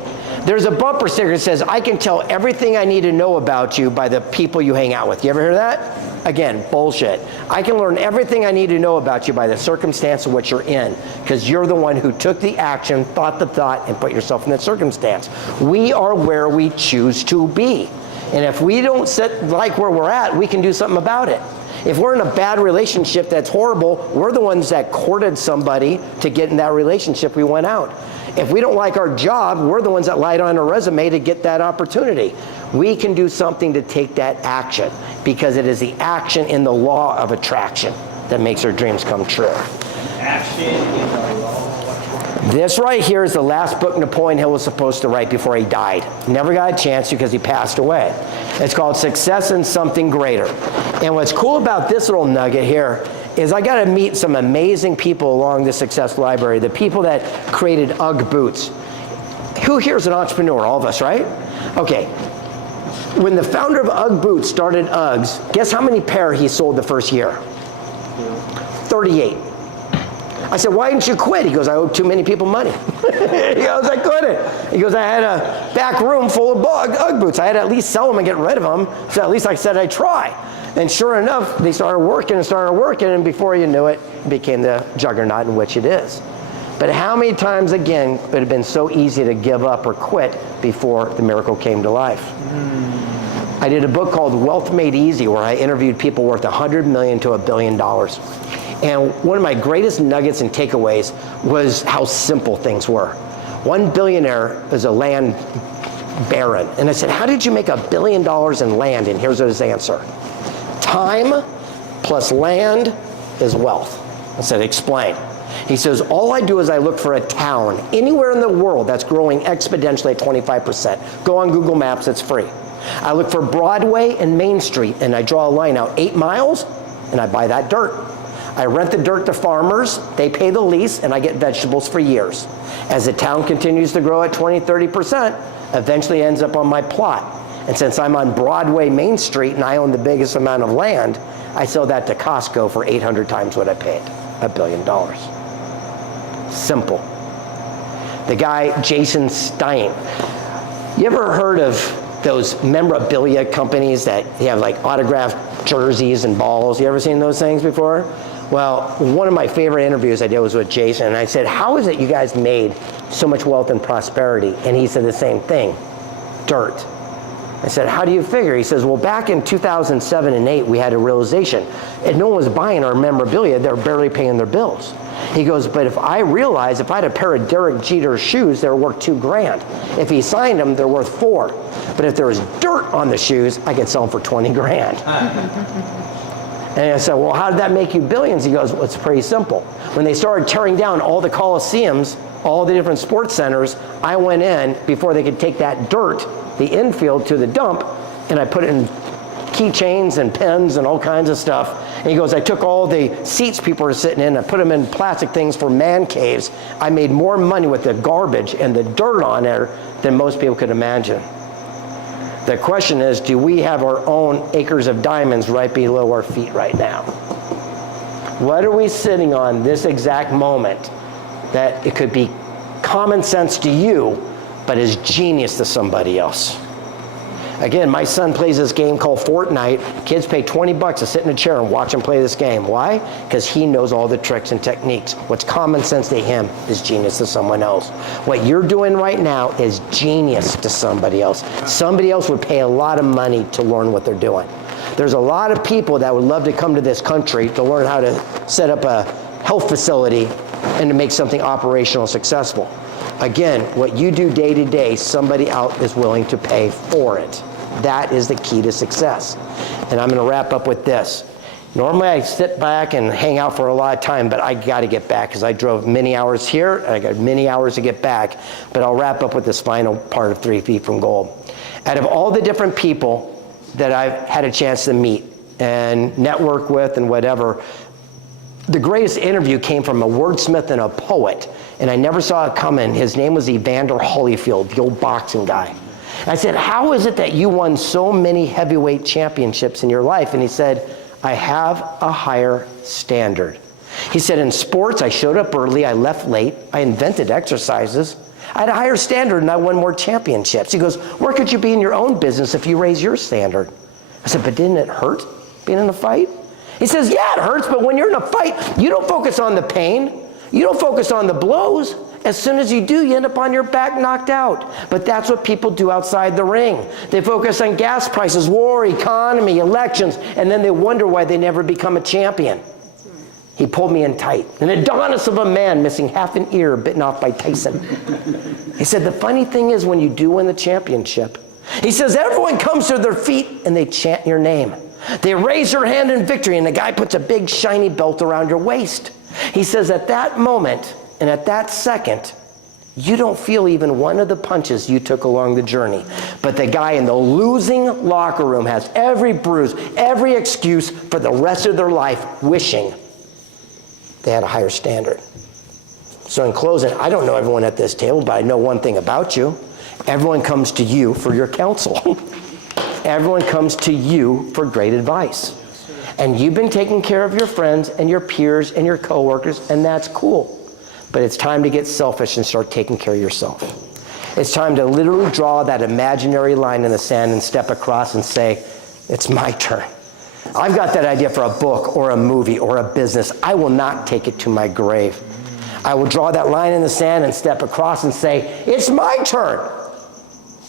There's a bumper sticker that says, I can tell everything I need to know about you by the people you hang out with. You ever hear that? Again, bullshit. I can learn everything I need to know about you by the circumstance in which you're in, because you're the one who took the action, thought the thought, and put yourself in that circumstance. We are where we choose to be. And if we don't sit like where we're at, we can do something about it. If we're in a bad relationship that's horrible, we're the ones that courted somebody to get in that relationship we went out. If we don't like our job, we're the ones that lied on our resume to get that opportunity. We can do something to take that action, because it is the action in the law of attraction that makes our dreams come true. Action in the law. This right here is the last book Napoleon Hill was supposed to write before he died. Never got a chance because he passed away. It's called Success in Something Greater. And what's cool about this little nugget here is I got to meet some amazing people along the Success Library, the people that created UGG boots. Who here is an entrepreneur? All of us, right? Okay. When the founder of UGG boots started UGGs, guess how many pair he sold the first year? 38. I said, why didn't you quit? He goes, I owed too many people money. He goes, I couldn't. He goes, I had a back room full of UGG boots. I had to at least sell them and get rid of them. So at least I said I'd try. And sure enough, they started working, and before you knew it, it became the juggernaut in which it is. But how many times, again, would it have been so easy to give up or quit before the miracle came to life? I did a book called Wealth Made Easy, where I interviewed people worth $100 million to $1 billion. And one of my greatest nuggets and takeaways was how simple things were. One billionaire is a land baron. And I said, how did you make $1 billion in land? And here's his answer. Time plus land is wealth. I said, explain. He says, all I do is I look for a town anywhere in the world that's growing exponentially at 25%. Go on Google Maps, it's free. I look for Broadway and Main Street, and I draw a line out 8 miles, and I buy that dirt. I rent the dirt to farmers, they pay the lease, and I get vegetables for years. As the town continues to grow at 20, 30%, eventually ends up on my plot. And since I'm on Broadway, Main Street, and I own the biggest amount of land, I sell that to Costco for 800 times what I paid, $1 billion. Simple. The guy, Jason Stein. You ever heard of those memorabilia companies that they have like autographed jerseys and balls? You ever seen those things before? Well, one of my favorite interviews I did was with Jason, and I said, how is it you guys made so much wealth and prosperity? And he said the same thing, dirt. I said, how do you figure? He says, well, back in 2007 and 8, we had a realization, and no one was buying our memorabilia, they're barely paying their bills. He goes, but if I realized if I had a pair of Derek Jeter shoes, they were worth $2,000. If he signed them, they're worth $4,000. But if there was dirt on the shoes, I could sell them for $20,000. And I said, well, how did that make you billions? He goes, well, it's pretty simple. When they started tearing down all the coliseums, all the different sports centers, I went in before they could take that dirt, the infield, to the dump, and I put it in keychains and pens and all kinds of stuff. And he goes, I took all the seats people were sitting in, I put them in plastic things for man caves. I made more money with the garbage and the dirt on there than most people could imagine. The question is, do we have our own acres of diamonds right below our feet right now? What are we sitting on this exact moment that it could be common sense to you, but is genius to somebody else? Again, my son plays this game called Fortnite. Kids pay $20 to sit in a chair and watch him play this game. Why? Because he knows all the tricks and techniques. What's common sense to him is genius to someone else. What you're doing right now is genius to somebody else. Somebody else would pay a lot of money to learn what they're doing. There's a lot of people that would love to come to this country to learn how to set up a health facility and to make something operational successful. Again, what you do day to day, somebody out is willing to pay for it. That is the key to success. And I'm going to wrap up with this. Normally I sit back and hang out for a lot of time, but I got to get back because I drove many hours here and I got many hours to get back. But I'll wrap up with this final part of 3 Feet from Gold. Out of all the different people that I've had a chance to meet, and network with and whatever. The greatest interview came from a wordsmith and a poet, and I never saw it coming. His name was Evander Holyfield, the old boxing guy. I said, how is it that you won so many heavyweight championships in your life? And he said, I have a higher standard. He said, in sports, I showed up early, I left late, I invented exercises. I had a higher standard and I won more championships. He goes, where could you be in your own business if you raise your standard? I said, but didn't it hurt being in a fight? He says, yeah, it hurts, but when you're in a fight, you don't focus on the pain. You don't focus on the blows. As soon as you do, you end up on your back knocked out. But that's what people do outside the ring. They focus on gas prices, war, economy, elections, and then they wonder why they never become a champion. He pulled me in tight. An Adonis of a man missing half an ear bitten off by Tyson. He said, the funny thing is when you do win the championship, he says, everyone comes to their feet and they chant your name. They raise your hand in victory and the guy puts a big shiny belt around your waist. He says, at that moment and at that second, you don't feel even one of the punches you took along the journey. But the guy in the losing locker room has every bruise, every excuse for the rest of their life wishing they had a higher standard. So in closing, I don't know everyone at this table, but I know one thing about you. Everyone comes to you for your counsel. Everyone comes to you for great advice. And you've been taking care of your friends and your peers and your coworkers, and that's cool. But it's time to get selfish and start taking care of yourself. It's time to literally draw that imaginary line in the sand and step across and say, it's my turn. I've got that idea for a book or a movie or a business. I will not take it to my grave. I will draw that line in the sand and step across and say, it's my turn.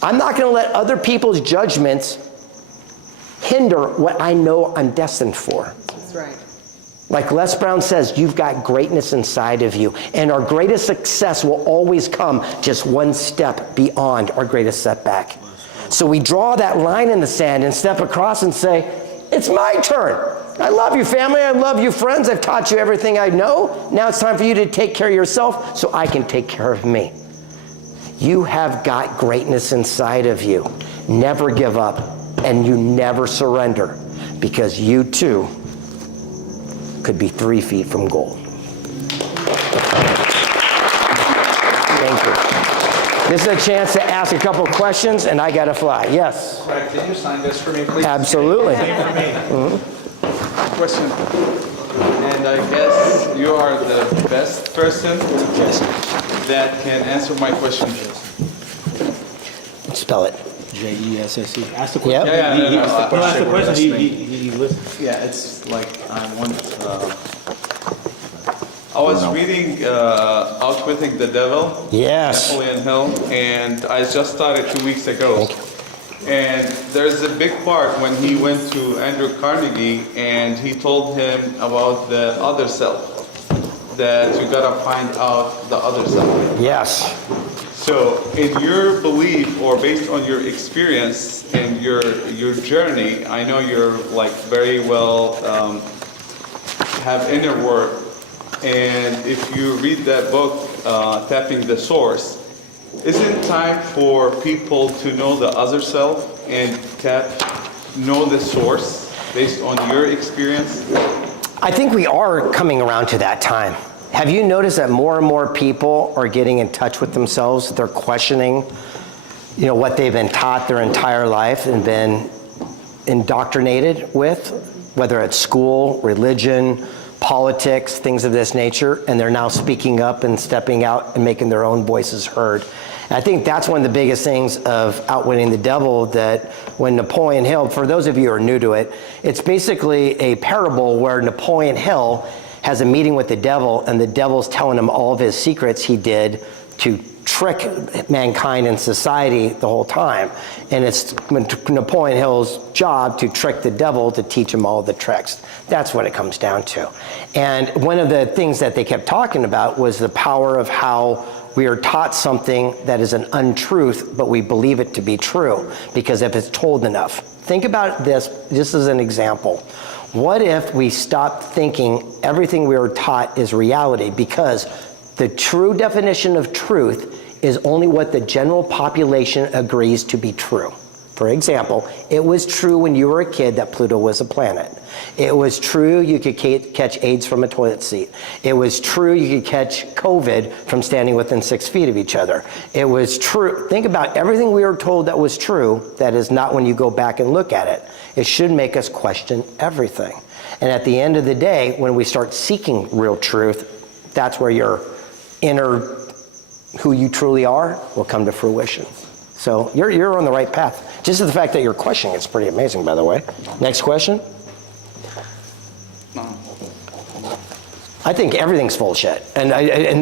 I'm not going to let other people's judgments hinder what I know I'm destined for. That's right. Like Les Brown says, you've got greatness inside of you, and our greatest success will always come just one step beyond our greatest setback. So we draw that line in the sand and step across and say, it's my turn. I love you, family. I love you, friends. I've taught you everything I know. Now it's time for you to take care of yourself so I can take care of me. You have got greatness inside of you. Never give up, and you never surrender, because you too could be 3 feet from gold. Thank you. This is a chance to ask a couple questions, and I gotta fly. Yes? Right, can you sign this for me, please? Absolutely. Question. And I guess you are the best person that can answer my question. Spell it. J-E-S-S-E. Ask the Yep. question. Ask the question. He listens. Yeah, it's like I was reading Outwitting the Devil. Yes. Napoleon Hill, and I just started 2 weeks ago. And there's a big part when he went to Andrew Carnegie and he told him about the other self, that you gotta find out the other self. Yes. So in your belief or based on your experience and your journey, I know you're like very well have inner work, and if you read that book, Tapping the Source, isn't it time for people to know the other self and know the source based on your experience? I think we are coming around to that time. Have you noticed that more and more people are getting in touch with themselves? They're questioning, what they've been taught their entire life and been indoctrinated with, whether it's school, religion, politics, things of this nature, and they're now speaking up and stepping out and making their own voices heard. And I think that's one of the biggest things of Outwitting the Devil, that when Napoleon Hill, for those of you who are new to it, it's basically a parable where Napoleon Hill has a meeting with the devil, and the devil's telling him all of his secrets he did to trick mankind and society the whole time. And it's Napoleon Hill's job to trick the devil to teach him all the tricks. That's what it comes down to. And one of the things that they kept talking about was the power of how we are taught something that is an untruth, but we believe it to be true, because if it's told enough. Think about this, just as an example. What if we stopped thinking everything we were taught is reality? Because the true definition of truth is only what the general population agrees to be true. For example, it was true when you were a kid that Pluto was a planet. It was true you could catch AIDS from a toilet seat. It was true you could catch COVID from standing within 6 feet of each other. It was true. Think about everything we were told that was true that is not when you go back and look at it. It should make us question everything. And at the end of the day, when we start seeking real truth, that's where your inner, who you truly are, will come to fruition. So you're on the right path. Just the fact that you're questioning is pretty amazing, by the way. Next question. I think everything's full of shit. And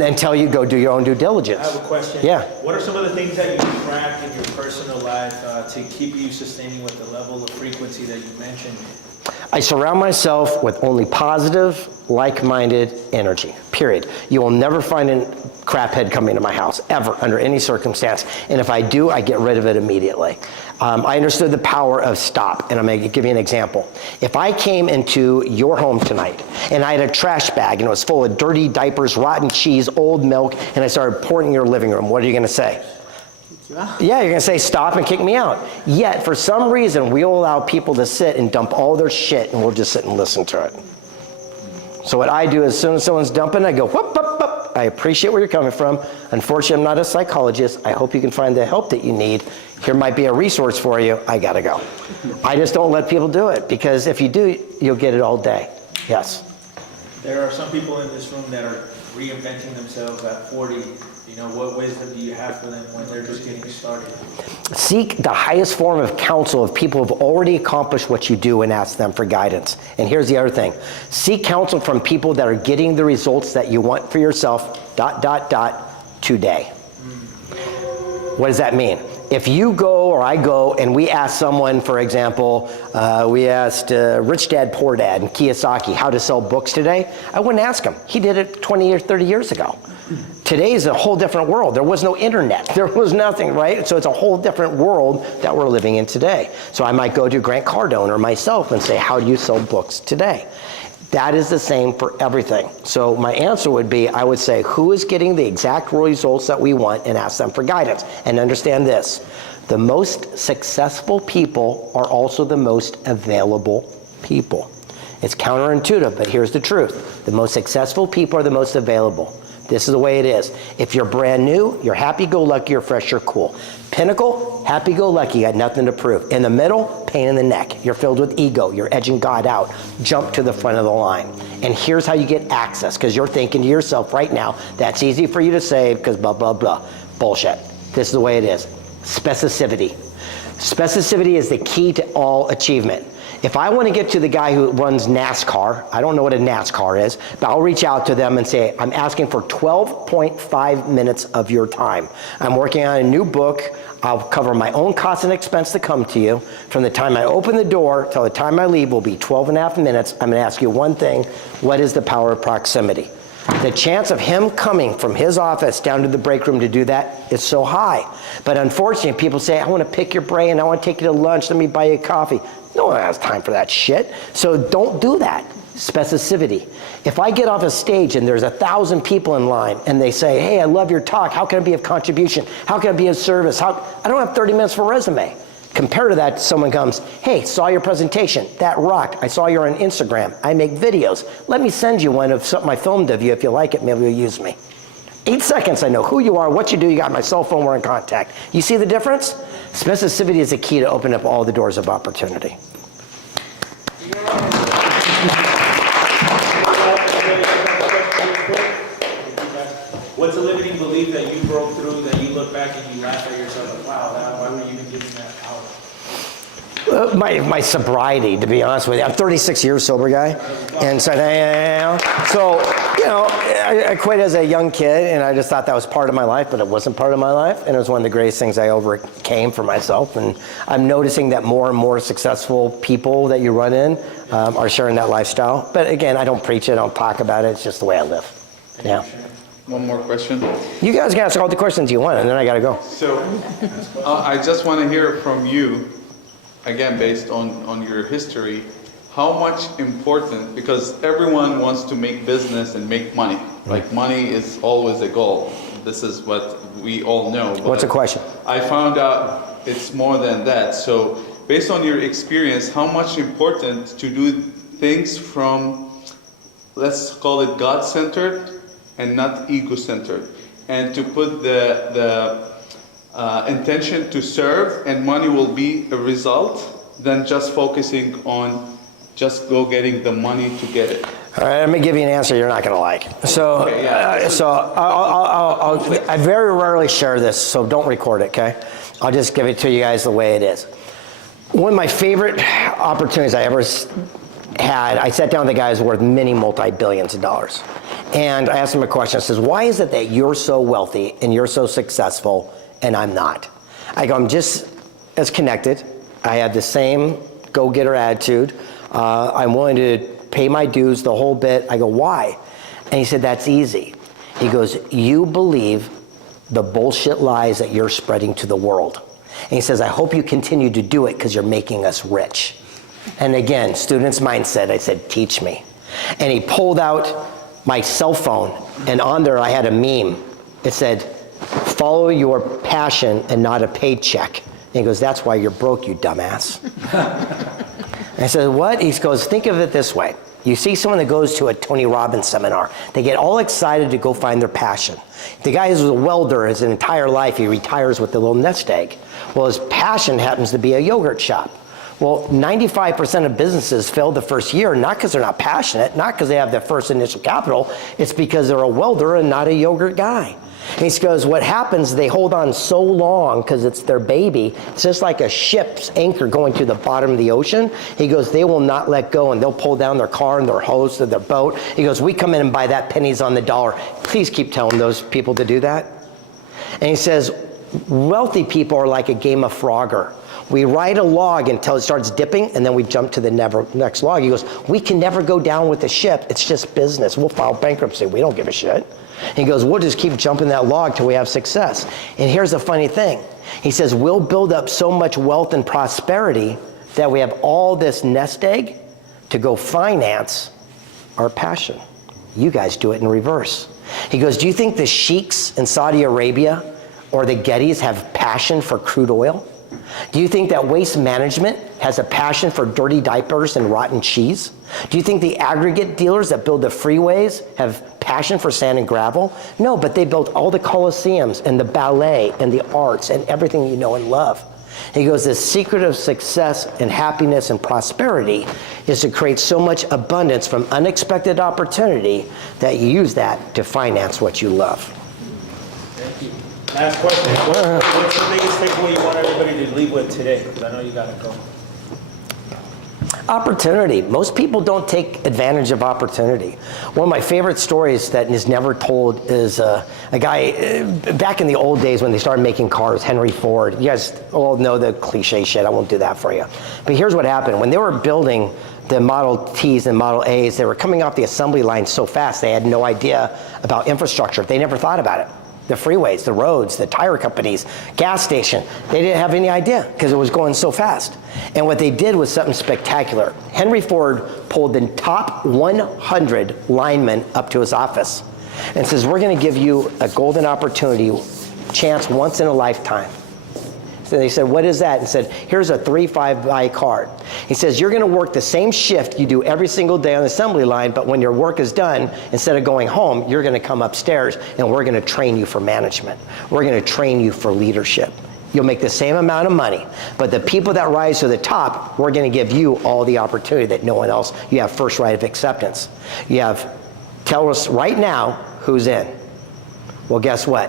until you go do your own due diligence. I have a question. Yeah. What are some of the things that you track in your personal life to keep you sustaining with the level of frequency that you mentioned? I surround myself with only positive, like-minded energy, period. You will never find a craphead coming to my house, ever, under any circumstance. And if I do, I get rid of it immediately. I understood the power of stop, and I'm going to give you an example. If I came into your home tonight, and I had a trash bag, and it was full of dirty diapers, rotten cheese, old milk, and I started pouring in your living room, what are you going to say? Yeah, you're going to say stop and kick me out. Yet, for some reason, we'll allow people to sit and dump all their shit, and we'll just sit and listen to it. So what I do, as soon as someone's dumping, I go, whoop, whoop, whoop. I appreciate where you're coming from. Unfortunately, I'm not a psychologist. I hope you can find the help that you need. Here might be a resource for you. I got to go. I just don't let people do it, because if you do, you'll get it all day. Yes? There are some people in this room that are reinventing themselves at 40. You know, what wisdom do you have for them when they're just getting started? Seek the highest form of counsel of people who have already accomplished what you do and ask them for guidance. And here's the other thing. Seek counsel from people that are getting the results that you want for yourself, ... today. What does that mean? If you go or I go and we ask someone, for example, we asked Rich Dad Poor Dad and Kiyosaki how to sell books today, I wouldn't ask him. He did it 20 or 30 years ago. Today's a whole different world. There was no internet. There was nothing, right? So it's a whole different world that we're living in today. So I might go to Grant Cardone or myself and say, how do you sell books today? That is the same for everything. So my answer would be, I would say, who is getting the exact results that we want, and ask them for guidance. And understand this, the most successful people are also the most available people. It's counterintuitive, but here's the truth. The most successful people are the most available. This is the way it is. If you're brand new, you're happy-go-lucky, you're fresh, you're cool. Pinnacle, happy-go-lucky, you got nothing to prove. In the middle, pain in the neck. You're filled with ego. You're edging God out. Jump to the front of the line. And here's how you get access, because you're thinking to yourself right now, that's easy for you to say because blah, blah, blah. Bullshit. This is the way it is. Specificity. Specificity is the key to all achievement. If I want to get to the guy who runs NASCAR, I don't know what a NASCAR is, but I'll reach out to them and say, I'm asking for 12.5 minutes of your time. I'm working on a new book. I'll cover my own cost and expense to come to you. From the time I open the door till the time I leave will be 12.5 minutes. I'm going to ask you one thing. What is the power of proximity? The chance of him coming from his office down to the break room to do that is so high. But unfortunately, people say, I want to pick your brain. I want to take you to lunch. Let me buy you a coffee. No one has time for that shit. So don't do that. Specificity. If I get off a stage and there's 1,000 people in line and they say, hey, I love your talk. How can I be of contribution? How can I be of service? I don't have 30 minutes for a resume. Compared to that, someone comes, hey, saw your presentation. That rocked. I saw you're on Instagram. I make videos. Let me send you one of something I filmed of you. If you like it, maybe you'll use me. 8 seconds, I know who you are, what you do, you got my cell phone, we're in contact. You see the difference? Specificity is the key to open up all the doors of opportunity. What's a limiting belief that you broke through, that you look back and you laugh at yourself, like, wow, why were you even given that power? My sobriety, to be honest with you. I'm 36 years sober guy. And so, I quit as a young kid, and I just thought that was part of my life, but it wasn't part of my life. And it was one of the greatest things I overcame for myself. And I'm noticing that more and more successful people that you run in are sharing that lifestyle. But again, I don't preach it, I don't talk about it. It's just the way I live. Yeah. One more question. You guys can ask all the questions you want, and then I got to go. So I just want to hear from you, again, based on your history, how much important, because everyone wants to make business and make money. Like money is always a goal. This is what we all know. What's the question? I found out it's more than that. So based on your experience, how much important to do things from, let's call it God-centered and not ego-centered, and to put the intention to serve, and money will be a result, than just focusing on just go getting the money to get it. All right, let me give you an answer you're not going to like. So, Okay, yeah. I very rarely share this, so don't record it, okay? I'll just give it to you guys the way it is. One of my favorite opportunities I ever had, I sat down with a guy who's worth many multi-billions of dollars. And I asked him a question. I says, why is it that you're so wealthy and you're so successful and I'm not? I go, I'm just as connected. I have the same go-getter attitude. I'm willing to pay my dues, the whole bit. I go, why? And he said, that's easy. He goes, you believe the bullshit lies that you're spreading to the world. And he says, I hope you continue to do it because you're making us rich. And again, student's mindset, I said, teach me. And he pulled out my cell phone, and on there I had a meme. It said, follow your passion and not a paycheck. And he goes, that's why you're broke, you dumbass. And I said, what? He goes, think of it this way. You see someone that goes to a Tony Robbins seminar. They get all excited to go find their passion. The guy who's a welder his entire life, he retires with a little nest egg. Well, his passion happens to be a yogurt shop. Well, 95% of businesses fail the first year, not because they're not passionate, not because they have their first initial capital, it's because they're a welder and not a yogurt guy. And he goes, what happens, they hold on so long because it's their baby. It's just like a ship's anchor going to the bottom of the ocean. He goes, they will not let go, and they'll pull down their car and their hose to their boat. He goes, we come in and buy that pennies on the dollar. Please keep telling those people to do that. And he says, wealthy people are like a game of Frogger. We ride a log until it starts dipping, and then we jump to the next log. He goes, we can never go down with the ship. It's just business. We'll file bankruptcy. We don't give a shit. He goes, we'll just keep jumping that log till we have success. And here's the funny thing. He says, we'll build up so much wealth and prosperity that we have all this nest egg to go finance our passion. You guys do it in reverse. He goes, do you think the sheiks in Saudi Arabia or the Gettys have passion for crude oil? Do you think that Waste Management has a passion for dirty diapers and rotten cheese? Do you think the aggregate dealers that build the freeways have passion for sand and gravel? No, but they built all the coliseums and the ballet and the arts and everything you know and love. He goes, the secret of success and happiness and prosperity is to create so much abundance from unexpected opportunity that you use that to finance what you love. Thank you. Last question. What's the biggest takeaway you want everybody to leave with today? Because I know you got to go. Opportunity. Most people don't take advantage of opportunity. One of my favorite stories that is never told is a guy, back in the old days when they started making cars, Henry Ford. You guys all know the cliche shit. I won't do that for you. But here's what happened. When they were building the Model Ts and Model As, they were coming off the assembly line so fast they had no idea about infrastructure. They never thought about it. The freeways, the roads, the tire companies, gas station. They didn't have any idea because it was going so fast. And what they did was something spectacular. Henry Ford pulled the top 100 linemen up to his office and says, we're going to give you a golden opportunity, chance once in a lifetime. So they said, what is that? And said, here's a 3-5 card. He says, you're going to work the same shift you do every single day on the assembly line, but when your work is done, instead of going home, you're going to come upstairs and we're going to train you for management. We're going to train you for leadership. You'll make the same amount of money, but the people that rise to the top, we're going to give you all the opportunity that no one else. You have first right of acceptance. You have, tell us right now who's in. Well, guess what?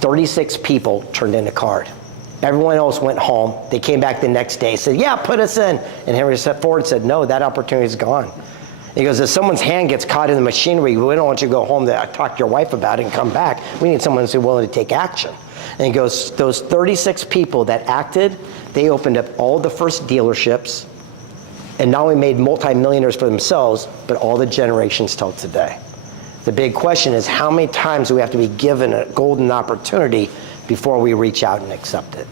36 people turned in a card. Everyone else went home. They came back the next day, said, yeah, put us in. And Henry Ford said, no, that opportunity is gone. He goes, if someone's hand gets caught in the machinery, we don't want you to go home to talk to your wife about it and come back. We need someone who's willing to take action. And he goes, those 36 people that acted, they opened up all the first dealerships and not only made multimillionaires for themselves, but all the generations till today. The big question is, how many times do we have to be given a golden opportunity before we reach out and accept it?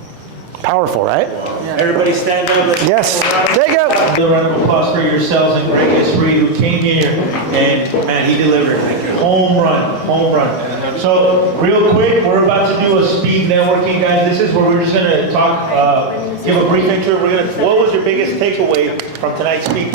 Powerful, right? Yeah. Everybody stand up. Yes. Take it. A round of applause for yourselves and Reid, who came here and man, he delivered like a home run. So real quick, we're about to do a speed networking, guys. This is where we're just gonna talk, give a brief intro. What was your biggest takeaway from tonight's speech?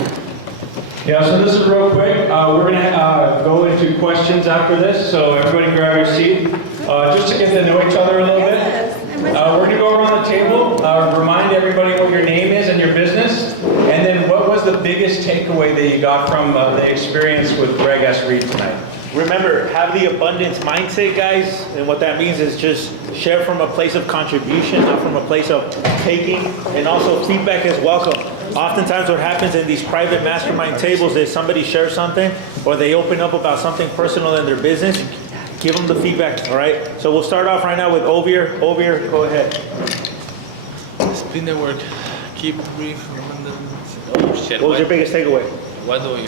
Yeah, so this is real quick. We're gonna go into questions after this, so everybody grab your seat. Just to get to know each other a little bit. We're gonna go around the table, remind everybody what your name is and your business, and then what was the biggest takeaway that you got from the experience with Greg S. Reid tonight? Remember, have the abundance mindset, guys, and what that means is just share from a place of contribution, not from a place of taking, and also feedback is welcome. Oftentimes what happens in these private mastermind tables is somebody shares something, or they open up about something personal in their business, give them the feedback, all right? So we'll start off right now with Ovir. Ovir, go ahead. Speed network, keep brief, oh shit. What was your biggest takeaway? What do you?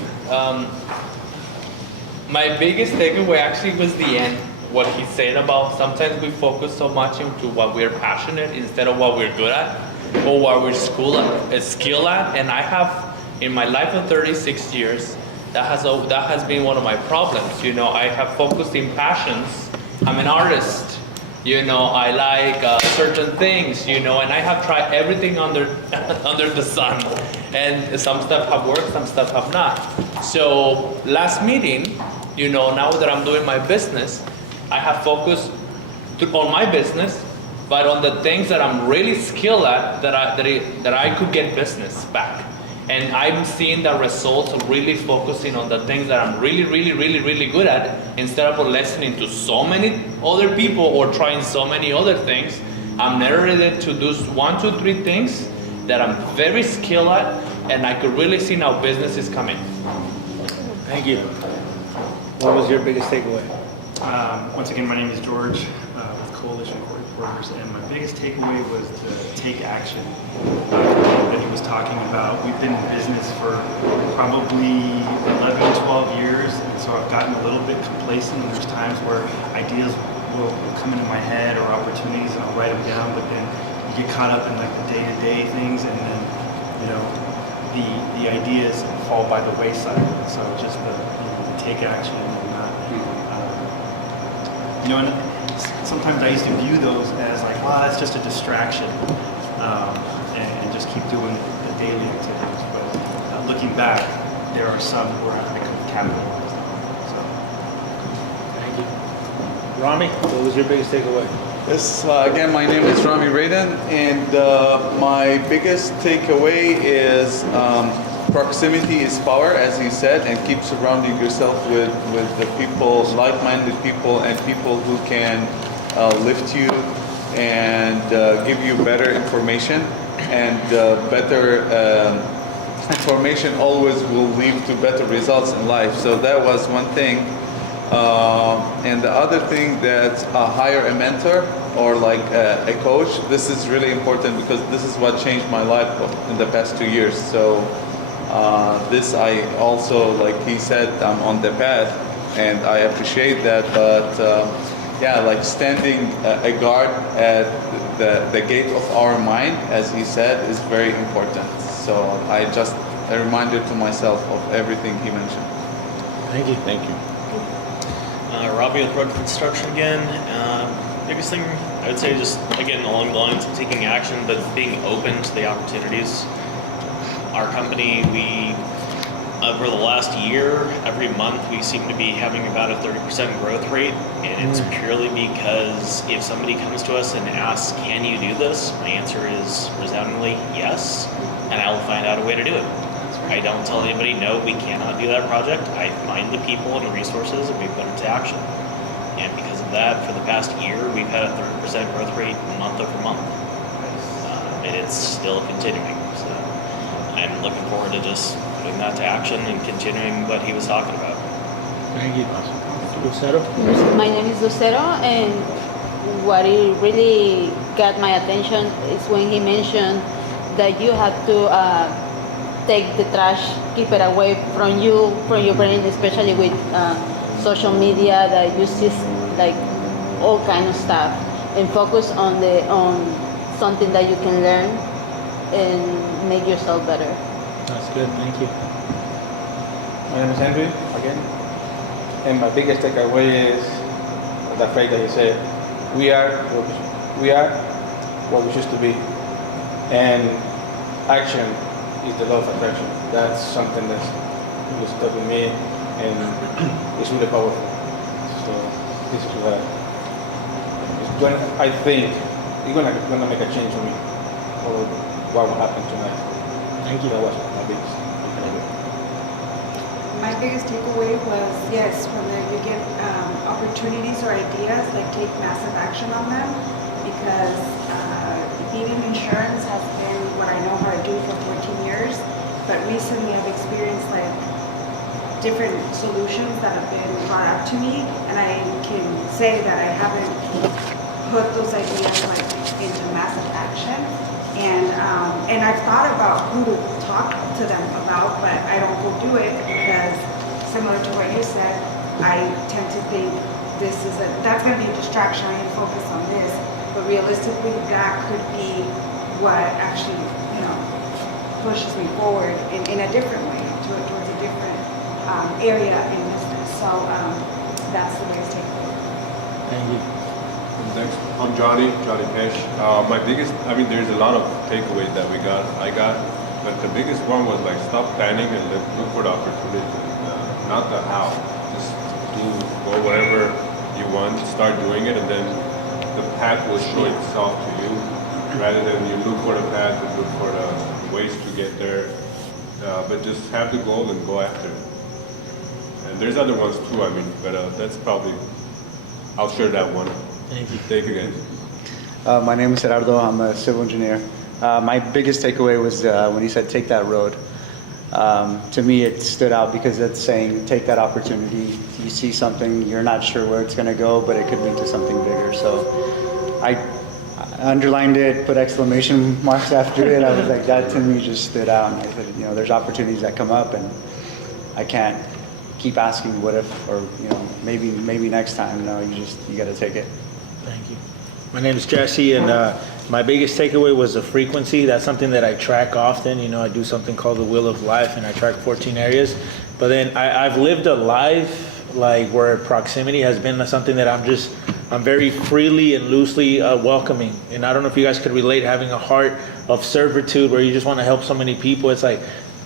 My biggest takeaway actually was the end. What he said about sometimes we focus so much into what we're passionate instead of what we're good at or what we're skilled at. And I have, in my life of 36 years, that has been one of my problems. You know, I have focused in passions. I'm an artist. You know, I like certain things, you know, and I have tried everything under the sun. And some stuff have worked, some stuff have not. So last meeting, you know, now that I'm doing my business, I have focused on my business, but on the things that I'm really skilled at, that I could get business back. And I'm seeing the results of really focusing on the things that I'm really good at, instead of listening to so many other people or trying so many other things. I'm narrated to do 1, 2, 3 things that I'm very skilled at, and I could really see now business is coming. Thank you. What was your biggest takeaway? Once again, my name is George with Coalition Court Reporters, and my biggest takeaway was to take action that he was talking about. We've been in business for probably 11, 12 years, and so I've gotten a little bit complacent, and there's times where ideas will come into my head or opportunities, and I'll write them down, but then you get caught up in like the day-to-day things, and then, you know, the ideas fall by the wayside. So just the take action and not, you know, and sometimes I used to view those as like, well, that's just a distraction, and just keep doing the daily activities. But looking back, there are some where I could have capitalized on. So, thank you. Rami, what was your biggest takeaway? Yes, again, my name is Rami Reiden, and my biggest takeaway is proximity is power, as he said, and keep surrounding yourself with the people, like-minded people, and people who can lift you and give you better information. And better information always will lead to better results in life. So that was one thing. And the other thing, that hire a mentor or like a coach. This is really important because this is what changed my life in the past 2 years. So this I also, like he said, I'm on the path, and I appreciate that. But yeah, like standing a guard at the gate of our mind, as he said, is very important. So I just a reminder to myself of everything he mentioned. Thank you. Thank you. Robbie with Reid Construction again. Biggest thing I would say, just again along the lines of taking action, but being open to the opportunities. Our company, we over the last year, every month we seem to be having about a 30% growth rate, and it's purely because if somebody comes to us and asks, "Can you do this?" my answer is resoundingly yes, and I will find out a way to do it. I don't tell anybody, no, we cannot do that project. I find the people and the resources, and we put it to action. And because of that, for the past year, we've had a 30% growth rate month over month. And it's still continuing. So I'm looking forward to just putting that to action and continuing what he was talking about. Thank you. Lucero? My name is Lucero, and what it really got my attention is when he mentioned that you have to take the trash, keep it away from you, from your brain, especially with social media that uses like all kind of stuff, and focus on something that you can learn and make yourself better. That's good, thank you. My name is Henry again, and my biggest takeaway is that phrase that you said, we are what we choose to be. And action is the law of attraction. That's something that's really stuck with me and it's really powerful. So this is what I think it's gonna make a change for me or what will happen tonight. Thank you. That was my biggest takeaway. My biggest takeaway was, yes, when you get opportunities or ideas, like take massive action on them, because being in insurance has been what I know how to do for 14 years, but recently I've experienced like different solutions that have been brought up to me, and I can say that I haven't put those ideas like into massive action. And I've thought about who to talk to them about, but I don't go do it because, similar to what you said, I tend to think that's going to be a distraction. I need to focus on this, but realistically, that could be what actually, pushes me forward in a different way, towards a different area in business. So that's the biggest takeaway. Thank you. Next, I'm Johnny Cash. My biggest, there's a lot of takeaways that I got, but the biggest one was like stop planning and look for the opportunity, not the how. Just go wherever you want, start doing it, and then the path will show itself to you, rather than you look for the path and look for the ways to get there. But just have the goal and go after it. And there's other ones too, but that's probably, I'll share that one. Thank you guys. My name is Gerardo. I'm a civil engineer. My biggest takeaway was when he said, take that road. To me, it stood out because it's saying, take that opportunity. You see something, you're not sure where it's going to go, but it could lead to something bigger. So I underlined it, put exclamation marks after it. I was like, that to me just stood out. And I said, there's opportunities that come up, and I can't keep asking what if, or maybe next time. No, you got to take it. Thank you. My name is Jesse, and my biggest takeaway was the frequency. That's something that I track often. I do something called the Wheel of Life, and I track 14 areas. But then I've lived a life like where proximity has been something that I'm very freely and loosely welcoming. And I don't know if you guys could relate, having a heart of servitude where you just want to help so many people. It's like,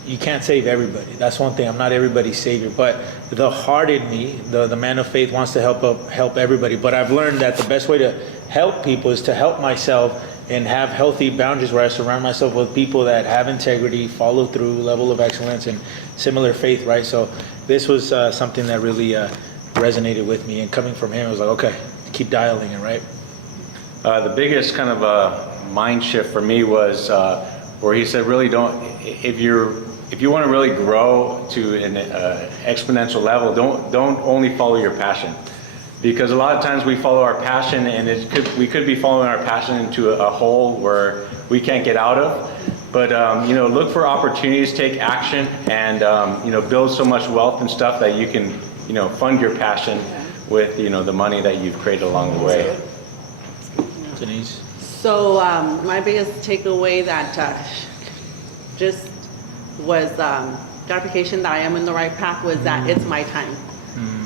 you can't save everybody. That's one thing. I'm not everybody's savior, but the heart in me, the man of faith, wants to help everybody. But I've learned that the best way to help people is to help myself and have healthy boundaries where I surround myself with people that have integrity, follow through, level of excellence, and similar faith, right? So this was something that really resonated with me. And coming from him, I was like, okay, keep dialing it, right? The biggest kind of mind shift for me was where he said, really don't, if you want to really grow to an exponential level, don't only follow your passion. Because a lot of times we follow our passion, and we could be following our passion into a hole where we can't get out of. But look for opportunities, take action, and build so much wealth and stuff that you can fund your passion with the money that you've created along the way. Denise. So my biggest takeaway that just was clarification that I am in the right path was that it's my time.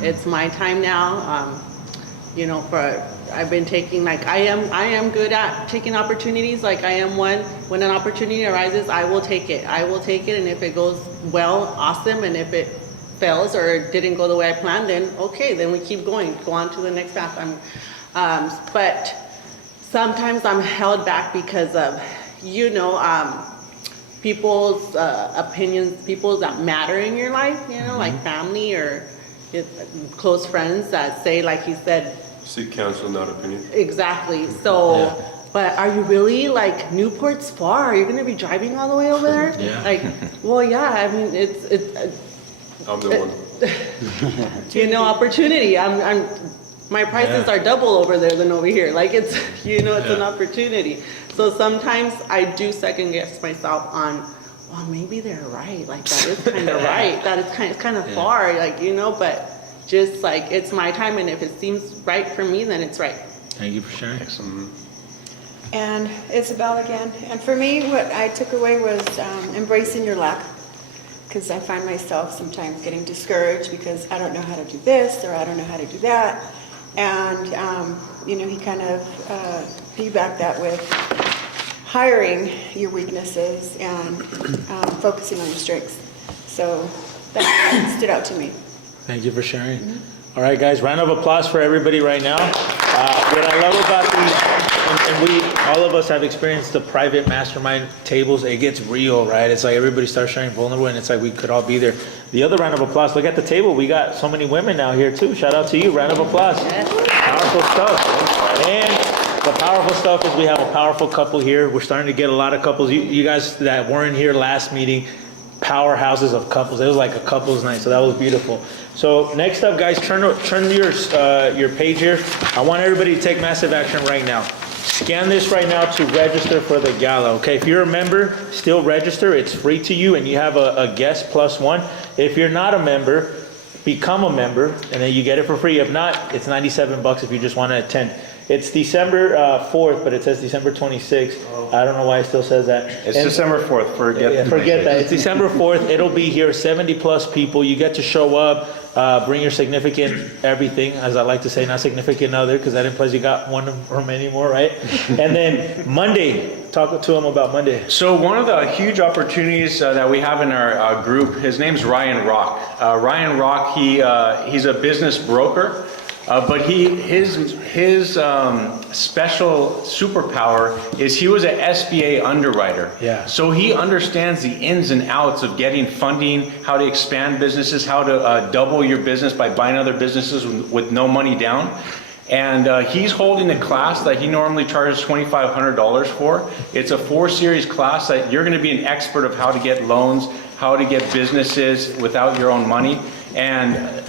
It's my time now. I've been taking, I am good at taking opportunities. Like I am one. When an opportunity arises, I will take it. And if it goes well, awesome. And if it fails or didn't go the way I planned, then okay, then we keep going. Go on to the next path. But sometimes I'm held back because of, people's opinions, people that matter in your life, like family or close friends that say, like he said, Seek counsel, not opinion. Exactly. So, but are you really like Newport's far? Are you going to be driving all the way over there? Yeah. Well, yeah. I mean, it's. I'm the one. Opportunity. My prices are double over there than over here. Like it's, it's an opportunity. So sometimes I do second guess myself on, well, maybe they're right. Like that is kind of right. That is kind of far. But. Just like it's my time, and if it seems right for me, then it's right. Thank you for sharing. Excellent. And Isabel again. And for me, what I took away was embracing your lack. Because I find myself sometimes getting discouraged because I don't know how to do this or I don't know how to do that. And, he kind of feedbacked that with hiring your weaknesses and focusing on your strengths. So that stood out to me. Thank you for sharing. All right, guys, round of applause for everybody right now. What I love about these, and we, all of us have experienced the private mastermind tables. It gets real, right? It's like everybody starts sharing vulnerable, and it's like we could all be there. The other round of applause, look at the table. We got so many women out here too. Shout out to you. Round of applause. Powerful stuff. And the powerful stuff is we have a powerful couple here. We're starting to get a lot of couples. You guys that weren't here last meeting, powerhouses of couples. It was like a couples night, so that was beautiful. So next up, guys, turn your page here. I want everybody to take massive action right now. Scan this right now to register for the gala, okay? If you're a member, still register. It's free to you, and you have a guest plus one. If you're not a member, become a member, and then you get it for free. If not, it's $97 if you just want to attend. It's December 4th, but it says December 26th. I don't know why it still says that. It's December 4th, forget that. It's December 4th. It'll be here, 70 plus people. You get to show up, bring your significant everything, as I like to say, not significant other, because that implies you got one or many more, right? And then Monday, talk to them about Monday. So one of the huge opportunities that we have in our group, his name's Ryan Rock. Ryan Rock, he's a business broker. But his special superpower is he was an SBA underwriter. Yeah. So he understands the ins and outs of getting funding, how to expand businesses, how to double your business by buying other businesses with no money down. And he's holding a class that he normally charges $2,500 for. It's a 4-series class that you're going to be an expert of how to get loans, how to get businesses without your own money. And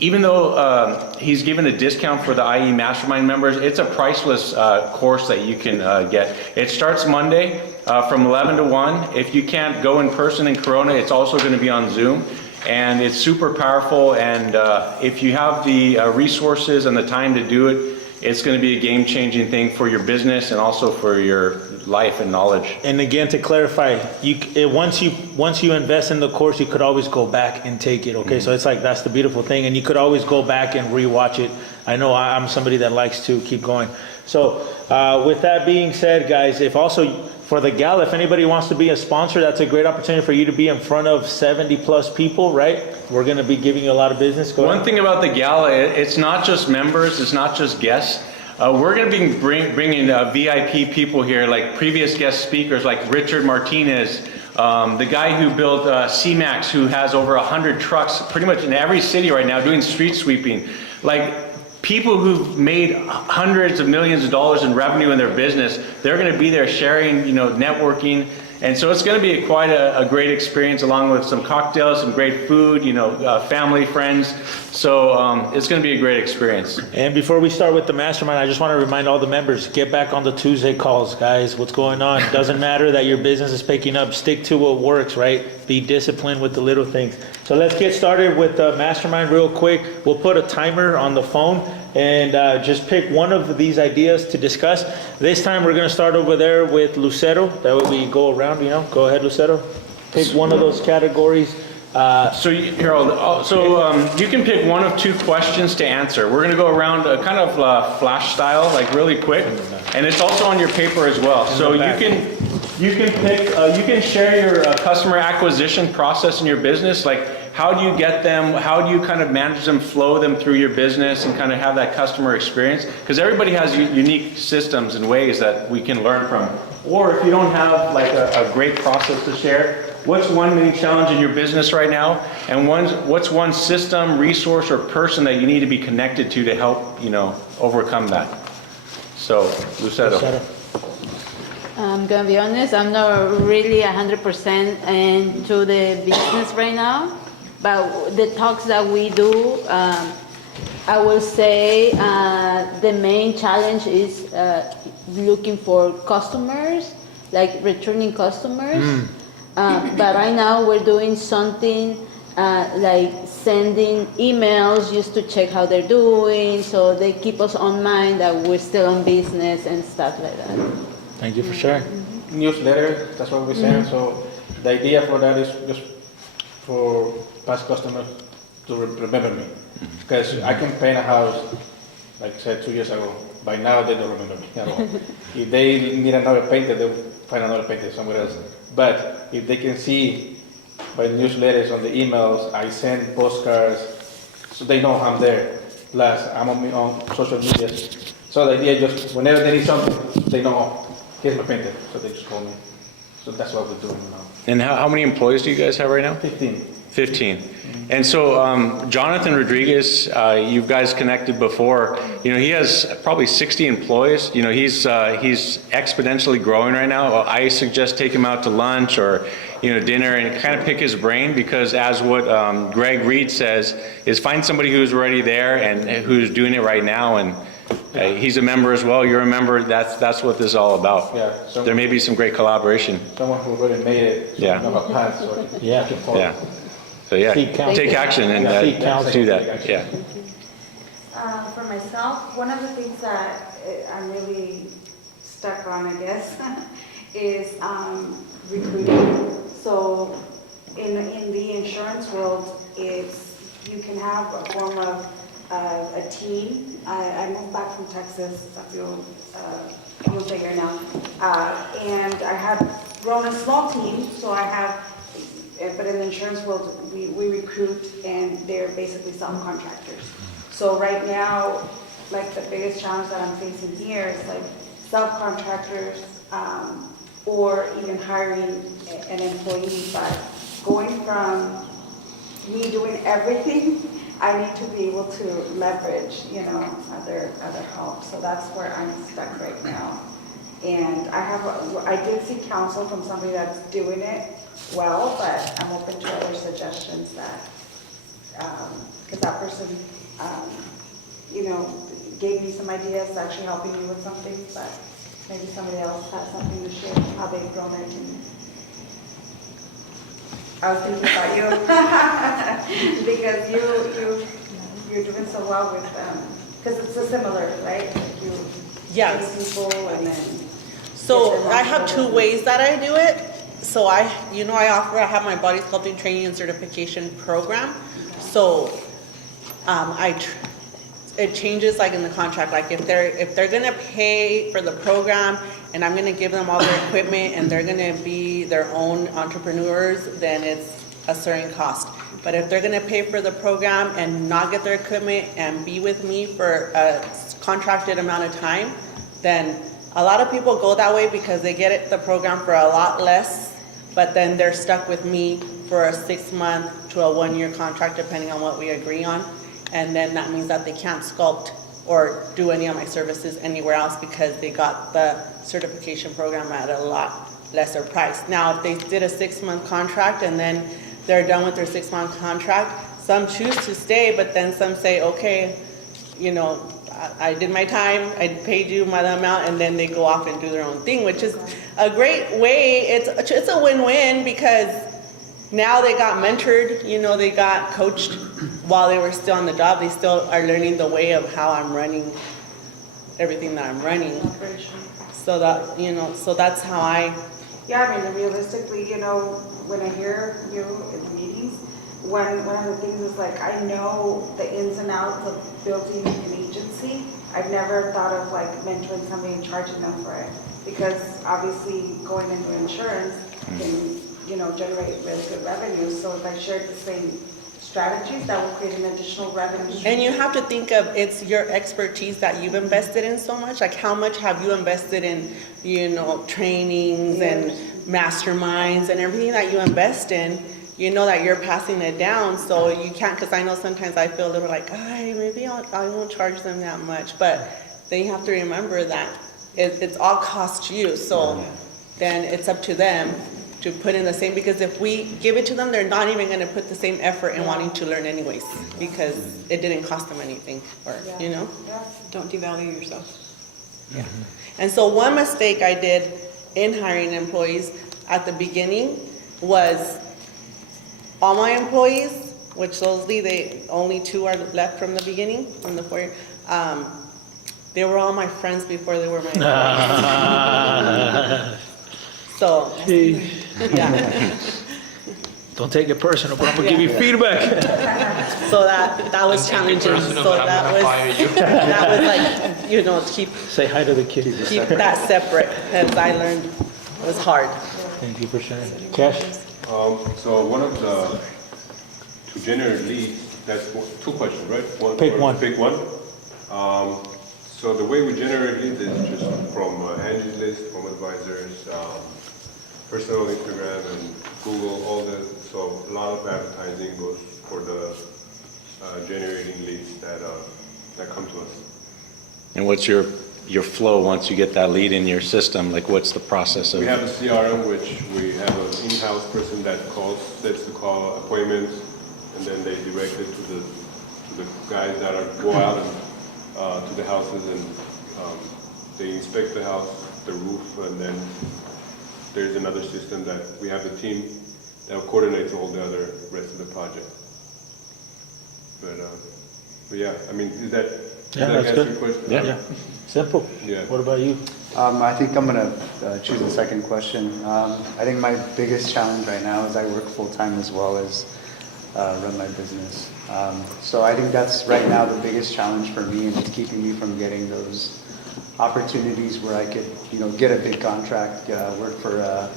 even though he's given a discount for the IE Mastermind members, it's a priceless course that you can get. It starts Monday from 11 to 1. If you can't go in person in Corona, it's also going to be on Zoom. And it's super powerful, and if you have the resources and the time to do it, it's going to be a game-changing thing for your business and also for your life and knowledge. And again, to clarify, once you invest in the course, you could always go back and take it, okay? So it's like, that's the beautiful thing, and you could always go back and rewatch it. I know I'm somebody that likes to keep going. So with that being said, guys, if also for the gala, if anybody wants to be a sponsor, that's a great opportunity for you to be in front of 70 plus people, right? We're going to be giving you a lot of business. One thing about the gala, it's not just members, it's not just guests. We're going to be bringing VIP people here, like previous guest speakers, like Richard Martinez, the guy who built C-Max, who has over 100 trucks pretty much in every city right now doing street sweeping. Like, people who've made hundreds of millions of dollars in revenue in their business, they're going to be there sharing, networking. And so it's going to be quite a great experience, along with some cocktails, some great food, family, friends. So it's going to be a great experience. And before we start with the mastermind, I just want to remind all the members, get back on the Tuesday calls, guys. What's going on? Doesn't matter that your business is picking up. Stick to what works, right? Be disciplined with the little things. So let's get started with the mastermind real quick. We'll put a timer on the phone and just pick one of these ideas to discuss. This time we're going to start over there with Lucero. That way we go around, Go ahead, Lucero. Pick one of those categories. Harold, you can pick one of 2 questions to answer. We're going to go around kind of flash style, like really quick, and it's also on your paper as well. So you can share your customer acquisition process in your business, like how do you get them, how do you kind of manage them, flow them through your business and kind of have that customer experience, because everybody has unique systems and ways that we can learn from. Or if you don't have like a great process to share, what's one main challenge in your business right now, and what's one system, resource, or person that you need to be connected to help, overcome that. So, Lucero. I'm gonna be honest, I'm not really 100% into the business right now, but the talks that we do, I will say the main challenge is looking for customers, like returning customers. But right now we're doing something like sending emails just to check how they're doing, so they keep us on mind that we're still on business and stuff like that. Thank you for sharing. Newsletter, that's what we're saying. So the idea for that is just for past customers to remember me. Because I can paint a house like I said 2 years ago. By now, they don't remember me at all. If they need another painter, they'll find another painter somewhere else. But if they can see by newsletters on the emails, I send postcards, so they know I'm there. Plus, I'm on social media. So the idea is just whenever they need something, they know, oh, here's my painter. So they just call me. So that's what we're doing now. And how many employees do you guys have right now? 15. 15. And so Jonathan Rodriguez, you guys connected before. You know, he has probably 60 employees. You know, he's exponentially growing right now. I suggest take him out to lunch or, you know, dinner and kind of pick his brain, because as what Reid says, is find somebody who's already there and who's doing it right now. And he's a member as well. You're a member. That's what this is all about. Yeah. There may be some great collaboration. Someone who already made it. So Yeah. know how path, so Yeah. can follow. Yeah. So yeah, take action and do that. Yeah. For myself, one of the things that I'm really stuck on, I guess, is recruiting. So in the insurance world, you can have a form of a team. I moved back from Texas a few years now, and I have grown a small team. So I have, but in the insurance world, we recruit, and they're basically subcontractors. So right now, like the biggest challenge that I'm facing here is like subcontractors, or even hiring an employee. But going from me doing everything, I need to be able to leverage, other help. So that's where I'm stuck right now. And I did seek counsel from somebody that's doing it well, but I'm open to other suggestions that, because that person, gave me some ideas, actually helping me with something, but maybe somebody else has something to share, how they've grown their team. I was thinking about you, because you're doing so well with them, because it's a similar, right? Like you Yes. see people and then. So I have two ways that I do it. So I have my body sculpting training and certification program. So it changes like in the contract. Like if they're gonna pay for the program and I'm gonna give them all their equipment and they're gonna be their own entrepreneurs, then it's a certain cost. But if they're gonna pay for the program and not get their equipment and be with me for a contracted amount of time, then a lot of people go that way because they get the program for a lot less, but then they're stuck with me for a 6-month to a 1-year contract, depending on what we agree on. And then that means that they can't sculpt or do any of my services anywhere else because they got the certification program at a lot lesser price. Now, if they did a 6-month contract and then they're done with their 6-month contract, some choose to stay, but then some say, okay, I did my time, I paid you my amount, and then they go off and do their own thing, which is a great way. It's a win-win because now they got mentored, they got coached while they were still on the job. They still are learning the way of how I'm running everything that I'm running. So that, so that's how I. Yeah, I mean, realistically, when I hear you in the meetings, one of the things is like, I know the ins and outs of building an agency. I've never thought of like mentoring somebody and charging them for it, because obviously going into insurance can, generate really good revenue. So if I shared the same strategies, that will create an additional revenue stream. And you have to think of, it's your expertise that you've invested in so much. Like how much have you invested in, trainings and masterminds and everything that you invest in, that you're passing it down. So you can't, because I know sometimes I feel a little like, maybe I won't charge them that much. But then you have to remember that it's all cost you. So then it's up to them to put in the same, because if we give it to them, they're not even going to put the same effort in wanting to learn anyways, because it didn't cost them anything, or Don't devalue yourself. Yeah. And so one mistake I did in hiring employees at the beginning was all my employees, which only 2 are left from the beginning, from the 4 year, they were all my friends before they were my employees. So, yeah. Don't take it personal, but I'm gonna give you feedback. So that was challenging. Personal, So but I'm that gonna was, fire you. that was like, you know, Say hi to the kids. keep that separate, as I learned, was hard. Thank you for sharing. Cash? So one of the, to generate leads, that's two questions, right? Pick one. Pick one. So the way we generate leads is just from Angie's List, from advisors, personal Instagram and Google, all the, so a lot of advertising goes for the generating leads that come to us. And what's your flow once you get that lead in your system? Like, what's the process of? We have a CRM, which we have an in-house person that calls, sets the call appointments, and then they direct it to the guys that go out and to the houses, and they inspect the house, the roof, and then there's another system that we have a team that coordinates all the other rest of the project. But yeah, I mean, is that That's answer good. your question? Yeah. Simple. Yeah. What about you? I think I'm gonna choose the second question. I think my biggest challenge right now is I work full-time as well as run my business. So I think that's right now the biggest challenge for me, and it's keeping me from getting those opportunities where I could, get a big contract, work for a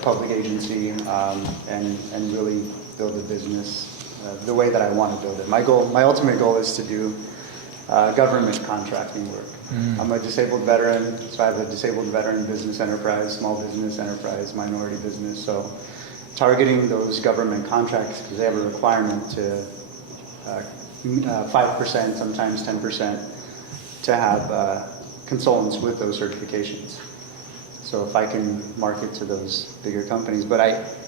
public agency, and really build a business the way that I want to build it. My ultimate goal is to do government contracting work. I'm a disabled veteran, so I have a disabled veteran business enterprise, small business enterprise, minority business. So targeting those government contracts, because they have a requirement to 5%, sometimes 10%, to have consultants with those certifications. So if I can market to those bigger companies, but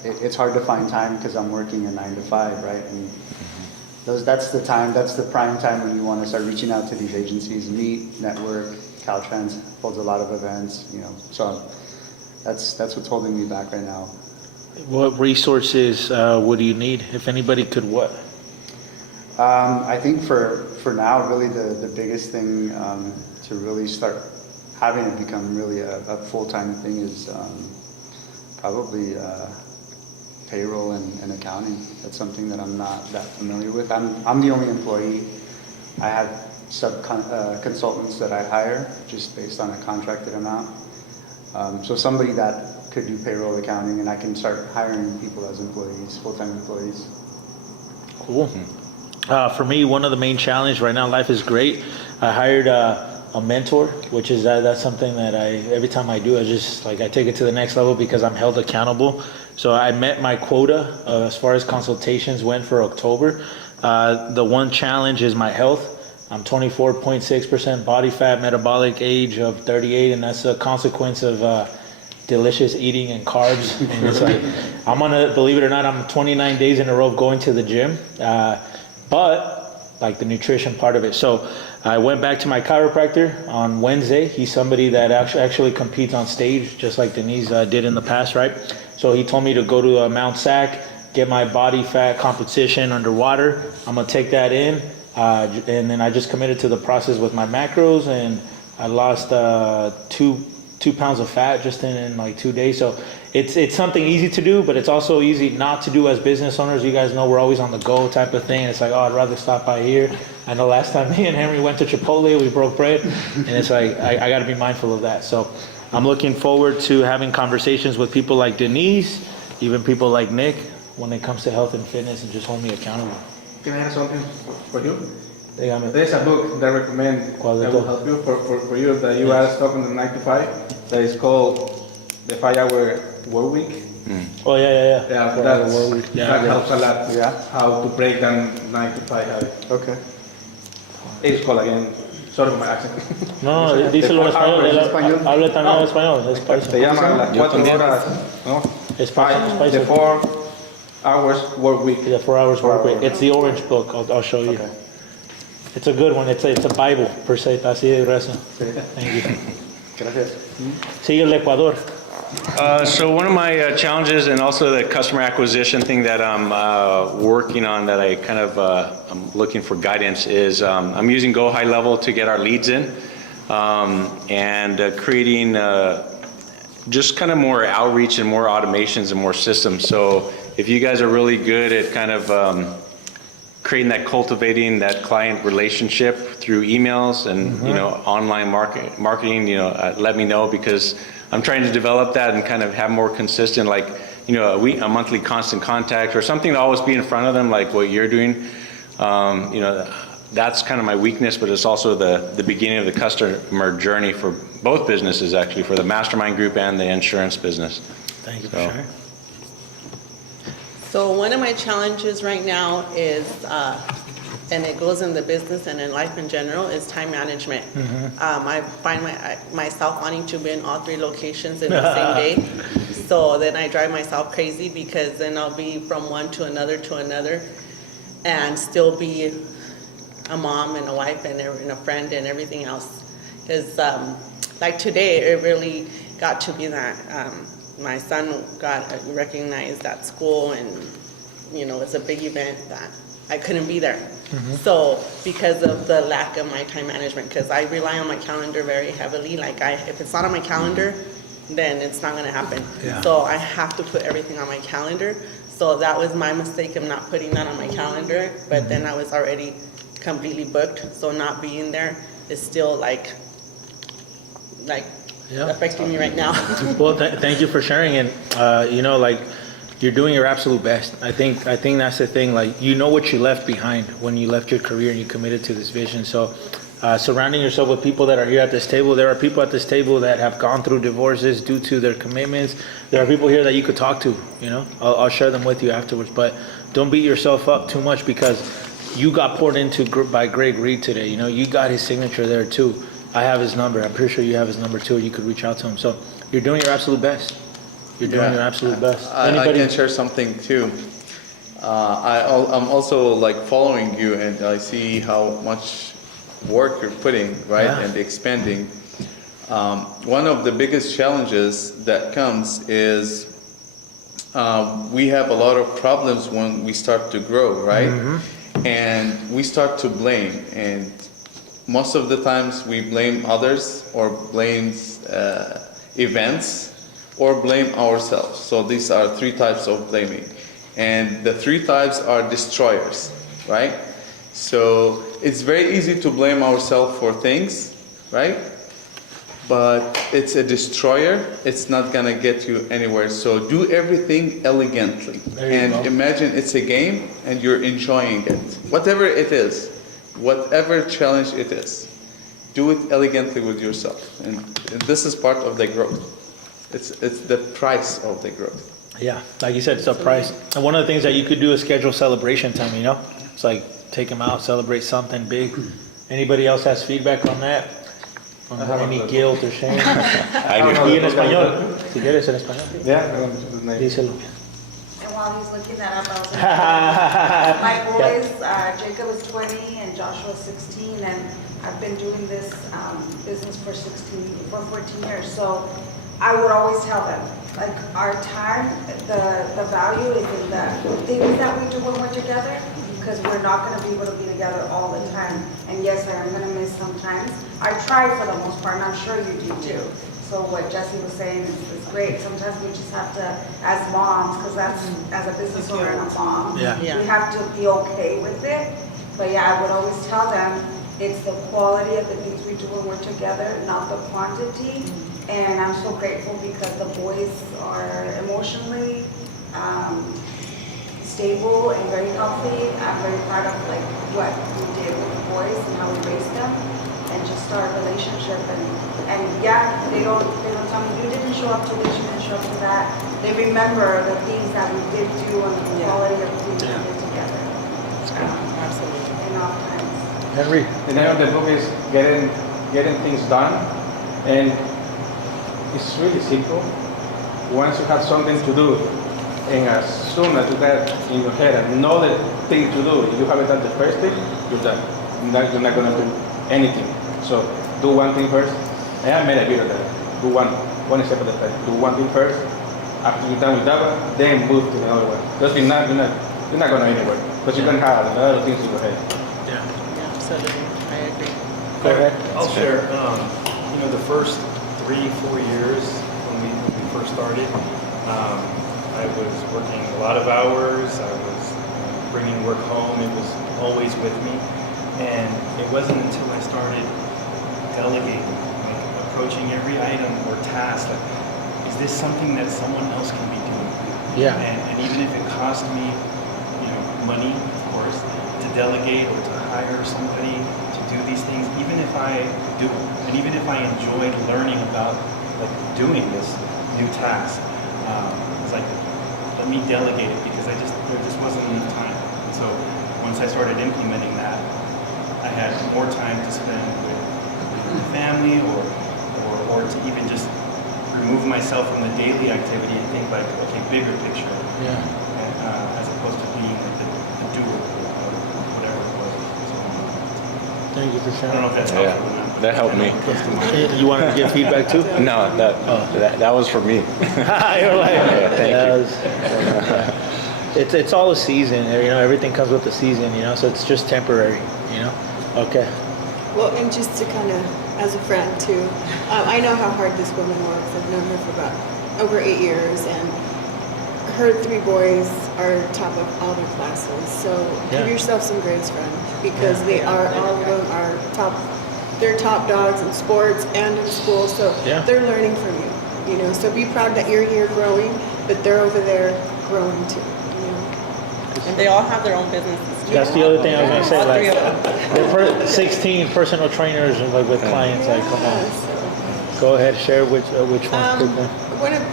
it's hard to find time because I'm working a 9 to 5, right? And that's the prime time when you want to start reaching out to these agencies, meet, network. Caltrans holds a lot of events, so that's what's holding me back right now. What resources would you need, if anybody could what? I think for now, really the biggest thing to really start having it become really a full-time thing is probably payroll and accounting. That's something that I'm not that familiar with. I'm the only employee. I have consultants that I hire just based on a contracted amount. So somebody that could do payroll, accounting, and I can start hiring people as employees, full-time employees. Cool. For me, one of the main challenges right now, life is great. I hired a mentor, which is that's something that every time I do, I take it to the next level because I'm held accountable. So I met my quota as far as consultations went for October. The one challenge is my health. I'm 24.6% body fat, metabolic age of 38, and that's a consequence of delicious eating and carbs. And it's like, believe it or not, I'm 29 days in a row going to the gym, but like the nutrition part of it. So I went back to my chiropractor on Wednesday. He's somebody that actually competes on stage, just like Denise did in the past, right? So he told me to go to Mount Sac, get my body fat composition underwater. I'm gonna take that in, and then I just committed to the process with my macros, and I lost 2 pounds of fat just in like 2 days. So it's something easy to do, but it's also easy not to do as business owners. You guys know we're always on the go type of thing. It's like, I'd rather stop by here. I know last time me and Henry went to Chipotle, we broke bread, and it's like, I got to be mindful of that. So I'm looking forward to having conversations with people like Denise, even people like Nick, when it comes to health and fitness, and just hold me accountable. Can I have something for you? Dígame. There's a book that I recommend that will help you for you that you are stuck in the 9 to 5. That is called The 5-Hour Work Week. Oh yeah. Yeah, that helps a lot. Yeah. How to break down 9 to 5 habit. Okay. It's called again. Sorry for my accent. No, díselo en español. Habla también en español. Es paisa. Se llama las 4 horas, ¿no? Es paisa. The 4 hours work week. The 4 hours work week. It's the orange book. I'll show you. Okay. It's a good one. It's a Bible per se. Está así de grueso. Thank you. Gracias. Sigue el Ecuador. So one of my challenges, and also the customer acquisition thing that I'm working on, that I kind of I'm looking for guidance, is I'm using Go High Level to get our leads in, and creating just kind of more outreach and more automations and more systems. So if you guys are really good at kind of creating that, cultivating that client relationship through emails and, you know, online marketing, you know, let me know, because I'm trying to develop that and kind of have more consistent, like, you know, a monthly constant contact or something to always be in front of them, like what you're doing. You know, that's kind of my weakness, but it's also the beginning of the customer journey for both businesses, actually, for the Mastermind group and the insurance business. Thank you for sharing. So one of my challenges right now is, and it goes in the business and in life in general, is time management. I find myself wanting to be in all 3 locations in the same day. So then I drive myself crazy, because then I'll be from one to another, and still be a mom and a wife and a friend and everything else. Because like today, it really got to be that my son got recognized at school, and you know, it's a big event that I couldn't be there. So because of the lack of my time management, because I rely on my calendar very heavily, like if it's not on my calendar, then it's not going to happen. So I have to put everything on my calendar. So that was my mistake of not putting that on my calendar, but then I was already completely booked, so not being there is still like affecting me right now. Well, thank you for sharing. And you know, like, you're doing your absolute best. I think that's the thing. Like, you know what you left behind when you left your career and you committed to this vision. So surrounding yourself with people that are here at this table. There are people at this table that have gone through divorces due to their commitments. There are people here that you could talk to, you know. I'll share them with you afterwards. But don't beat yourself up too much, because you got poured into by Greg Reid today. You know, you got his signature there too. I have his number. I'm pretty sure you have his number too. You could reach out to him. So you're doing your absolute best. You're doing your absolute best. I can share something too. I'm also like following you, and I see how much work you're putting, right, and expanding. One of the biggest challenges that comes is we have a lot of problems when we start to grow, right? And we start to blame, and most of the times we blame others, or blame events, or blame ourselves. So these are 3 types of blaming, and the 3 types are destroyers, right? So it's very easy to blame ourselves for things, right? But it's a destroyer. It's not gonna get you anywhere. So do everything elegantly, and imagine it's a game and you're enjoying it. Whatever it is, whatever challenge it is, do it elegantly with yourself. And this is part of the growth. It's the price of the growth. Yeah, like you said, it's a price. And one of the things that you could do is schedule celebration time, you know? It's like, take them out, celebrate something big. Anybody else has feedback on that? On any guilt or shame? Y en español, si quieres en español. Díselo. And while he's looking that up, I was my boys, Jacob is 20 and Joshua is 16, and I've been doing this business for 14 years. So I would always tell them, like, our time, the value is in the things that we do when we're together, because we're not going to be able to be together all the time. And yes, I am going to miss sometimes. I try for the most part, and I'm sure you do too. So what Jesse was saying is great. Sometimes we just have to, as moms, because that's, as a business owner and a mom, we have to be okay with it. But yeah, I would always tell them, it's the quality of the things we do when we're together, not the quantity. And I'm so grateful because the boys are emotionally stable and very healthy. I'm very proud of like what we did with the boys and how we raised them, and just our relationship. And yeah, they don't tell me you didn't show up to this, you didn't show up to that. They remember the things that we did do and the quality of the things we did together. Absolutely. In all times. Henry. The name of the book is Getting Things Done, and it's really simple. Once you have something to do, and as soon as you get in your head and know the thing to do, if you haven't done the first thing, you're done. You're not going to do anything. So do one thing first. And I made a video that do one step at a time. Do one thing first. After you're done with that one, then move to the other one. Because you're not going anywhere. Because you can have a lot of things in your head. Yeah, absolutely. I agree. Go ahead. I'll share. You know, the first 3-4 years when we first started, I was working a lot of hours. I was bringing work home. It was always with me. And it wasn't until I started delegating, like approaching every item or task, like, is this something that someone else can be doing? Yeah. And even if it cost me, money, of course, to delegate or to hire somebody to do these things, even if I do it, and even if I enjoyed learning about like doing this new task, it's like, let me delegate it because there just wasn't enough time. And so once I started implementing that, I had more time to spend with my family or to even just remove myself from the daily activity and think like, okay, bigger picture. Yeah. As opposed to being like the doer of whatever it was. So, Thank you for sharing. I don't know if that's helpful or not. That helped me. You wanted to give feedback too? No, that was for me. You're like, Thank you. it's all a season. Everything comes with a season. So it's just temporary. Okay. Well, and just to kind of, as a friend too, I know how hard this woman works. I've known her for about over 8 years, and her 3 boys are top of all their classes. So give yourself some grace, friend, because they are, all of them are top. They're top dogs in sports and in school, so they're learning from you. So be proud that you're here growing, but they're over there growing too. And they all have their own businesses too. That's the other thing I was gonna say. All Like, 3 of them. 16 personal trainers like with clients. Like, come on. Go ahead, share which one's good. One of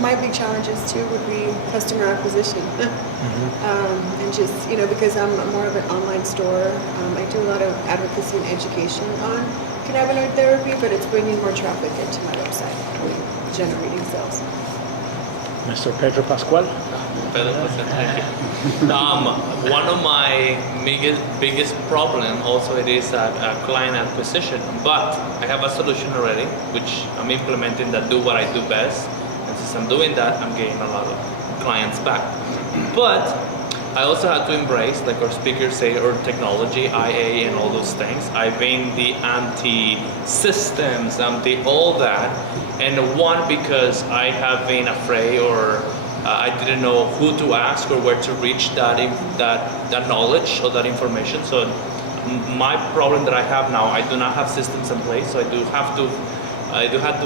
my big challenges too would be customer acquisition. And just, because I'm more of an online store, I do a lot of advocacy and education on cannabinoid therapy, but it's bringing more traffic into my website, generating sales. Mr. Pedro Pascual. One of my biggest problem also it is client acquisition, but I have a solution already, which I'm implementing that do what I do best. And since I'm doing that, I'm getting a lot of clients back. But I also had to embrace, like our speakers say, or technology, IA and all those things. I've been the anti-systems, anti-all that. And one, because I have been afraid or I didn't know who to ask or where to reach that knowledge or that information. So my problem that I have now, I do not have systems in place. So I do have to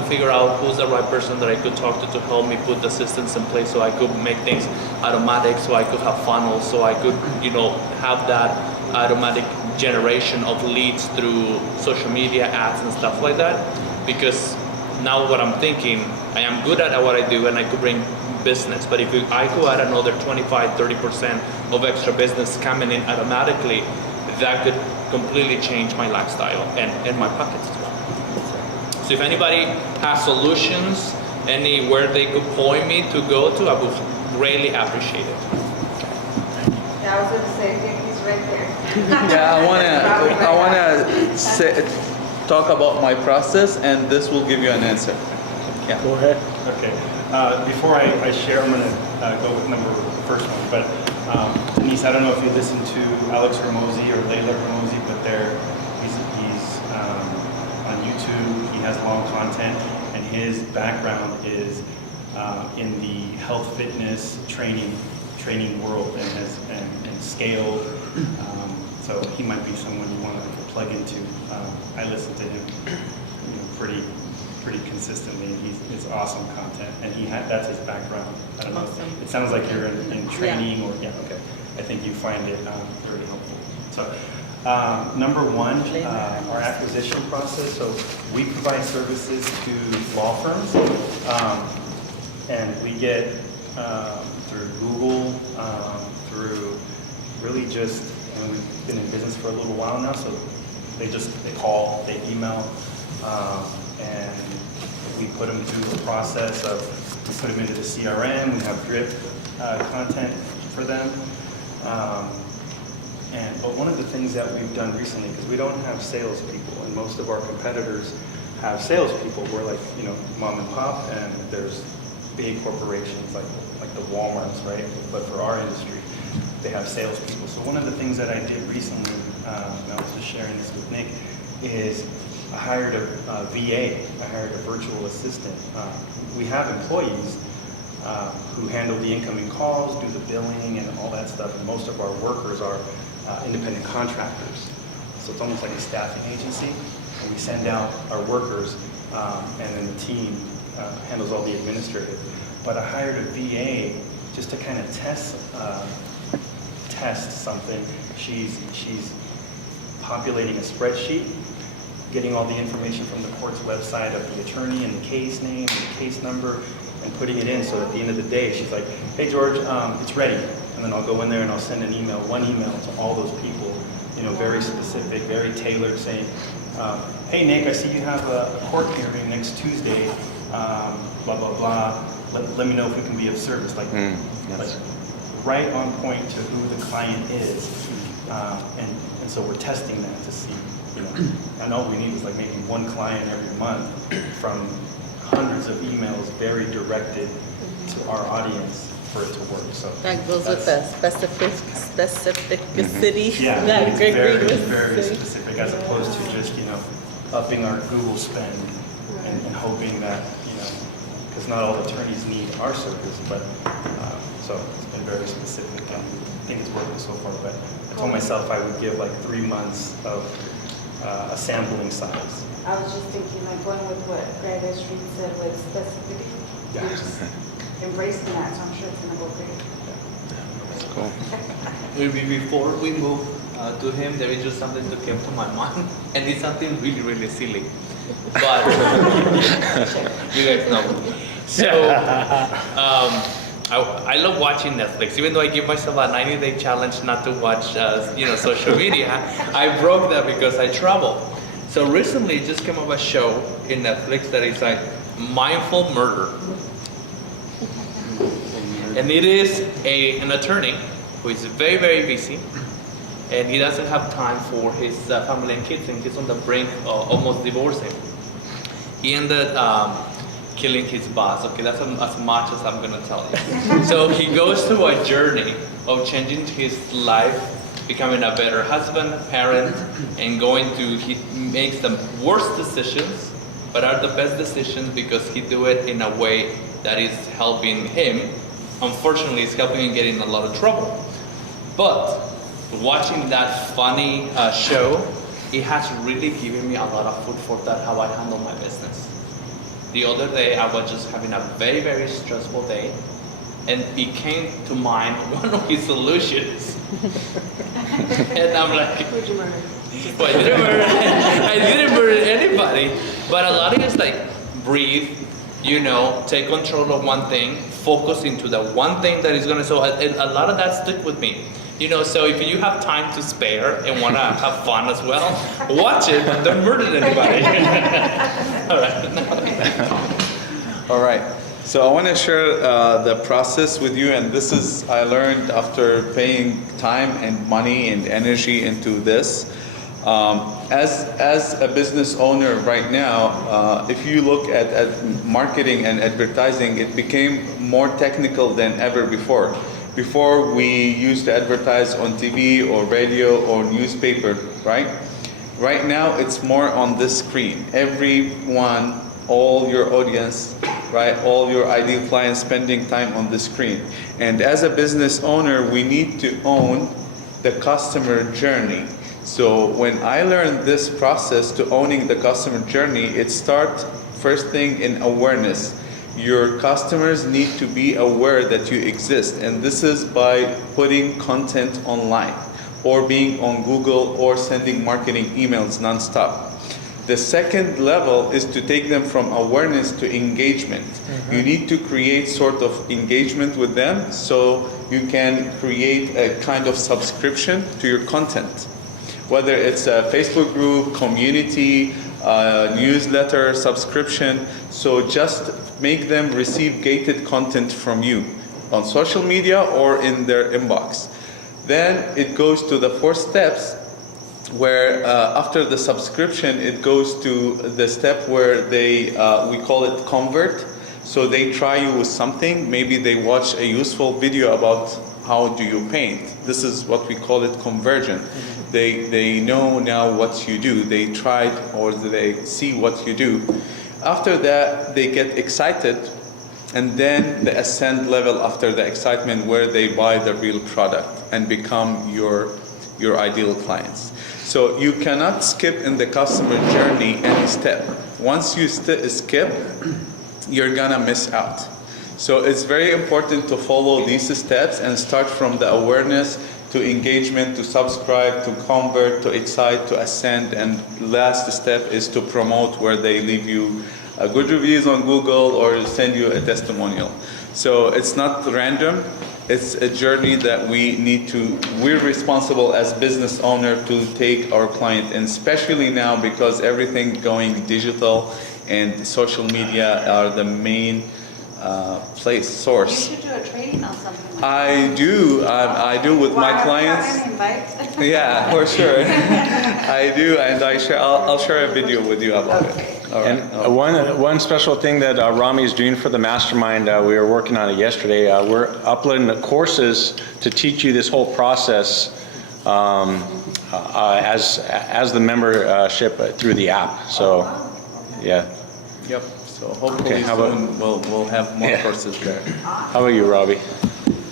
figure out who's the right person that I could talk to help me put the systems in place so I could make things automatic, so I could have funnels, so I could, have that automatic generation of leads through social media ads and stuff like that. Because now what I'm thinking, I am good at what I do and I could bring business, but if I could add another 25-30% of extra business coming in automatically, that could completely change my lifestyle and my pockets as well. So if anybody has solutions, anywhere they could point me to go to, I would greatly appreciate it. Yeah, I was going to say, he's right there. Yeah, I wanna talk about my process, and this will give you an answer. Yeah. Go ahead. Okay. Before I share, I'm going to go with first one. But Denise, I don't know if you listen to Alex Ramosi or Layla Ramosi, but he's on YouTube. He has long content, and his background is in the health fitness training world and scale. So he might be someone you want to plug into. I listen to him, pretty consistently, and it's awesome content, and that's his background. I don't know. It sounds like you're in training okay. I think you find it very helpful. So, number one, our acquisition process. So we provide services to law firms, and we get through Google, through really just, we've been in business for a little while now, so they call, they email, and we put them through a process of, we put them into the CRM, we have drip content for them. But one of the things that we've done recently, because we don't have salespeople, and most of our competitors have salespeople. We're like, mom and pop, and there's big corporations like the Walmarts, right? But for our industry, they have salespeople. So one of the things that I did recently, and I was just sharing this with Nick, is I hired a VA. I hired a virtual assistant. We have employees, who handle the incoming calls, do the billing and all that stuff. And most of our workers are independent contractors. So it's almost like a staffing agency. And we send out our workers, and then the team handles all the administrative. But I hired a VA just to kind of test something. She's populating a spreadsheet, getting all the information from the court's website of the attorney and the case name and the case number, and putting it in. So at the end of the day, she's like, "Hey George, it's ready." And then I'll go in there and I'll send one email to all those people, very specific, very tailored, saying, "Hey Nick, I see you have a court hearing next Tuesday, blah, blah, blah. Let me know if we can be of service." Like right on point to who the client is. And so we're testing that to see, and all we need is like maybe one client every month from hundreds of emails very directed to our audience for it to work. So that goes with the specificity. Yeah, that it's Greg very, Reid was very saying. specific, as opposed to just upping our Google spend and hoping that because not all attorneys need our service, but so it's been very specific. And I think it's working so far. But I told myself I would give like 3 months of a sampling size. I was just thinking, like, going with what Greg Reid said with specificity. Yeah. You're just embracing that, so I'm sure it's gonna go great. That's cool. Before we move to him, there is just something that came to my mind, and it's something really, really silly. But you guys know. So I love watching Netflix. Even though I give myself a 90-day challenge not to watch, social media, I broke that because I travel. So recently, it just came up a show in Netflix that is like mindful murder, and it is an attorney who is very, very busy, and he doesn't have time for his family and kids, and he's on the brink of almost divorcing. He ended killing his boss. Okay, that's as much as I'm gonna tell you. So he goes through a journey of changing his life, becoming a better husband, parent, and he makes the worst decisions, but are the best decisions because he do it in a way that is helping him. Unfortunately, it's helping him get in a lot of trouble. But watching that funny show, it has really given me a lot of food for that, how I handle my business. The other day, I was just having a very, very stressful day, and it came to mind one of his solutions. And I'm like, Who'd you murder? well, I didn't murder anybody, but a lot of it is like, breathe, take control of one thing, focus into the one thing that is gonna, so a lot of that stuck with me. So if you have time to spare and wanna have fun as well, watch it, but don't murder anybody. All right. All right. So I want to share the process with you, and this is I learned after paying time and money and energy into this. As a business owner right now, if you look at marketing and advertising, it became more technical than ever before. Before, we used to advertise on TV or radio or newspaper, right? Right now, it's more on this screen. Everyone, all your audience, right? All your ideal clients spending time on the screen. And as a business owner, we need to own the customer journey. So when I learned this process to owning the customer journey, it starts first thing in awareness. Your customers need to be aware that you exist, and this is by putting content online or being on Google or sending marketing emails nonstop. The second level is to take them from awareness to engagement. You need to create sort of engagement with them so you can create a kind of subscription to your content. Whether it's a Facebook group, community, newsletter, subscription. So just make them receive gated content from you on social media or in their inbox. Then it goes to the 4 steps where after the subscription, it goes to the step where they, we call it convert. So they try you with something. Maybe they watch a useful video about how do you paint. This is what we call it conversion. They know now what you do. They tried or they see what you do. After that, they get excited and then the ascend level after the excitement where they buy the real product and become your ideal clients. So you cannot skip in the customer journey any step. Once you skip, you're gonna miss out. So it's very important to follow these steps and start from the awareness to engagement, to subscribe, to convert, to excite, to ascend, and last step is to promote, where they leave you good reviews on Google or send you a testimonial. So it's not random. It's a journey that we're responsible as business owner to take our client, and especially now because everything going digital and social media are the main source. You should do a training on something like I do with my clients. Yeah, for sure. I do, and I'll share a video with you about it. All right. And one special thing that Rami is doing for the mastermind, we were working on it yesterday. We're uploading the courses to teach you this whole process as the membership through the app. So, yeah. Yep. So hopefully soon we'll have more courses there. How about you, Robbie?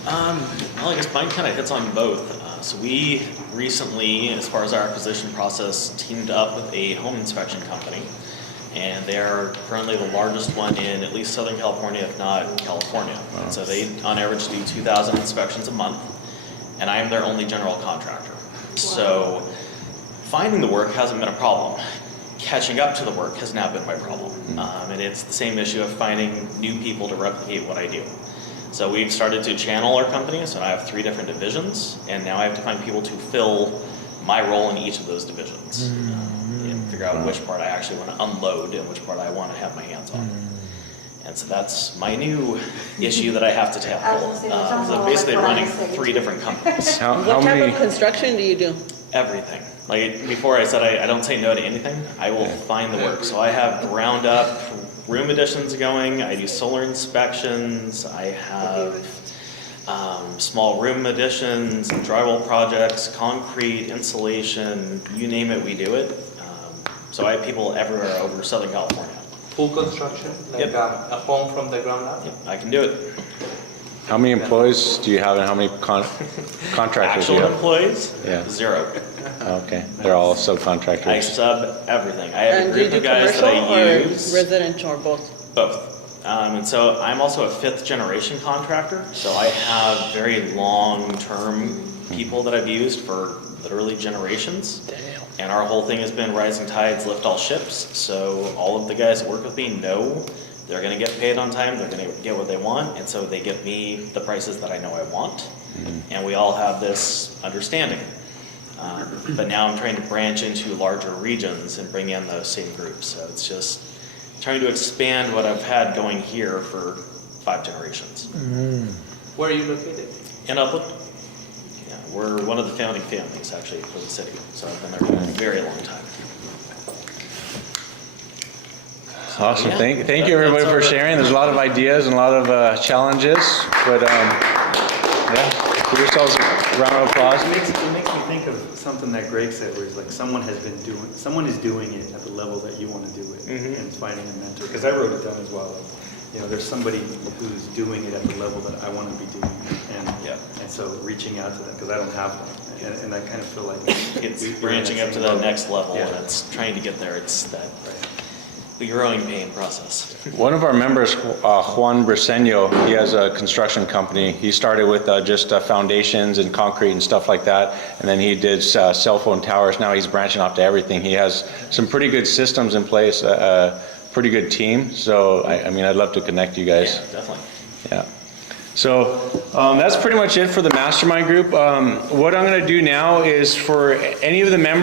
Well, I guess mine kind of hits on both. So we recently, as far as our acquisition process, teamed up with a home inspection company. And they are currently the largest one in at least Southern California, if not California. Wow. So they, on average, do 2,000 inspections a month, and I am their only general contractor. Wow. So finding the work hasn't been a problem. Catching up to the work has now been my problem. And it's the same issue of finding new people to replicate what I do. So we've started to channel our company, so I have 3 different divisions, and now I have to find people to fill my role in each of those divisions. And figure out which part I actually want to unload and which part I want to have my hands on. And so that's my new issue that I have to tackle. So basically running 3 different companies. What type of construction do you do? Everything. Like before I said I don't say no to anything. I will find the work. So I have ground up room additions going. I do solar inspections. I have small room additions, drywall projects, concrete, insulation, you name it, we do it. So I have people everywhere over Southern California. Full construction, like a home from the ground up? Yep, I can do it. How many employees do you have, and how many contractors do you Actual have? employees? Yeah. 0. Okay, they're all subcontractors. I sub everything. I have And a do you group do of guys that I commercial or use. residential or both? Both. And so I'm also a 5th generation contractor. So I have very long-term people that I've used for literally generations. Damn. And our whole thing has been rising tides lift all ships. So all of the guys that work with me know they're going to get paid on time. They're going to get what they want. And so they give me the prices that I know I want. And we all have this understanding. But now I'm trying to branch into larger regions and bring in those same groups. So it's just trying to expand what I've had going here for 5 generations. Where are you located? In Upland. Yeah, we're one of the founding families actually for the city. So I've been there for a very long time. Awesome. Yeah, Thank you everybody for sharing. There's a lot of ideas and a lot of challenges, but yeah, give yourselves a round of applause. It makes me think of something that Greg said, where it's like someone is doing it at the level that you want to do it, and finding a mentor. Because I wrote it down as well. Like, there's somebody who's doing it at the level that I want to be doing, and so reaching out to them because I don't have one, and I kind of feel like it's branching up to that next level, and it's trying to get there. It's that. The growing pain process. One of our members, Juan Briseño, he has a construction company. He started with just foundations and concrete and stuff like that, and then he did cell phone towers. Now he's branching off to everything. He has some pretty good systems in place, a pretty good team. So, I mean, I'd love to connect you guys. Yeah, definitely. Yeah. So that's pretty much it for the mastermind group. What I'm going to do now is for any of the members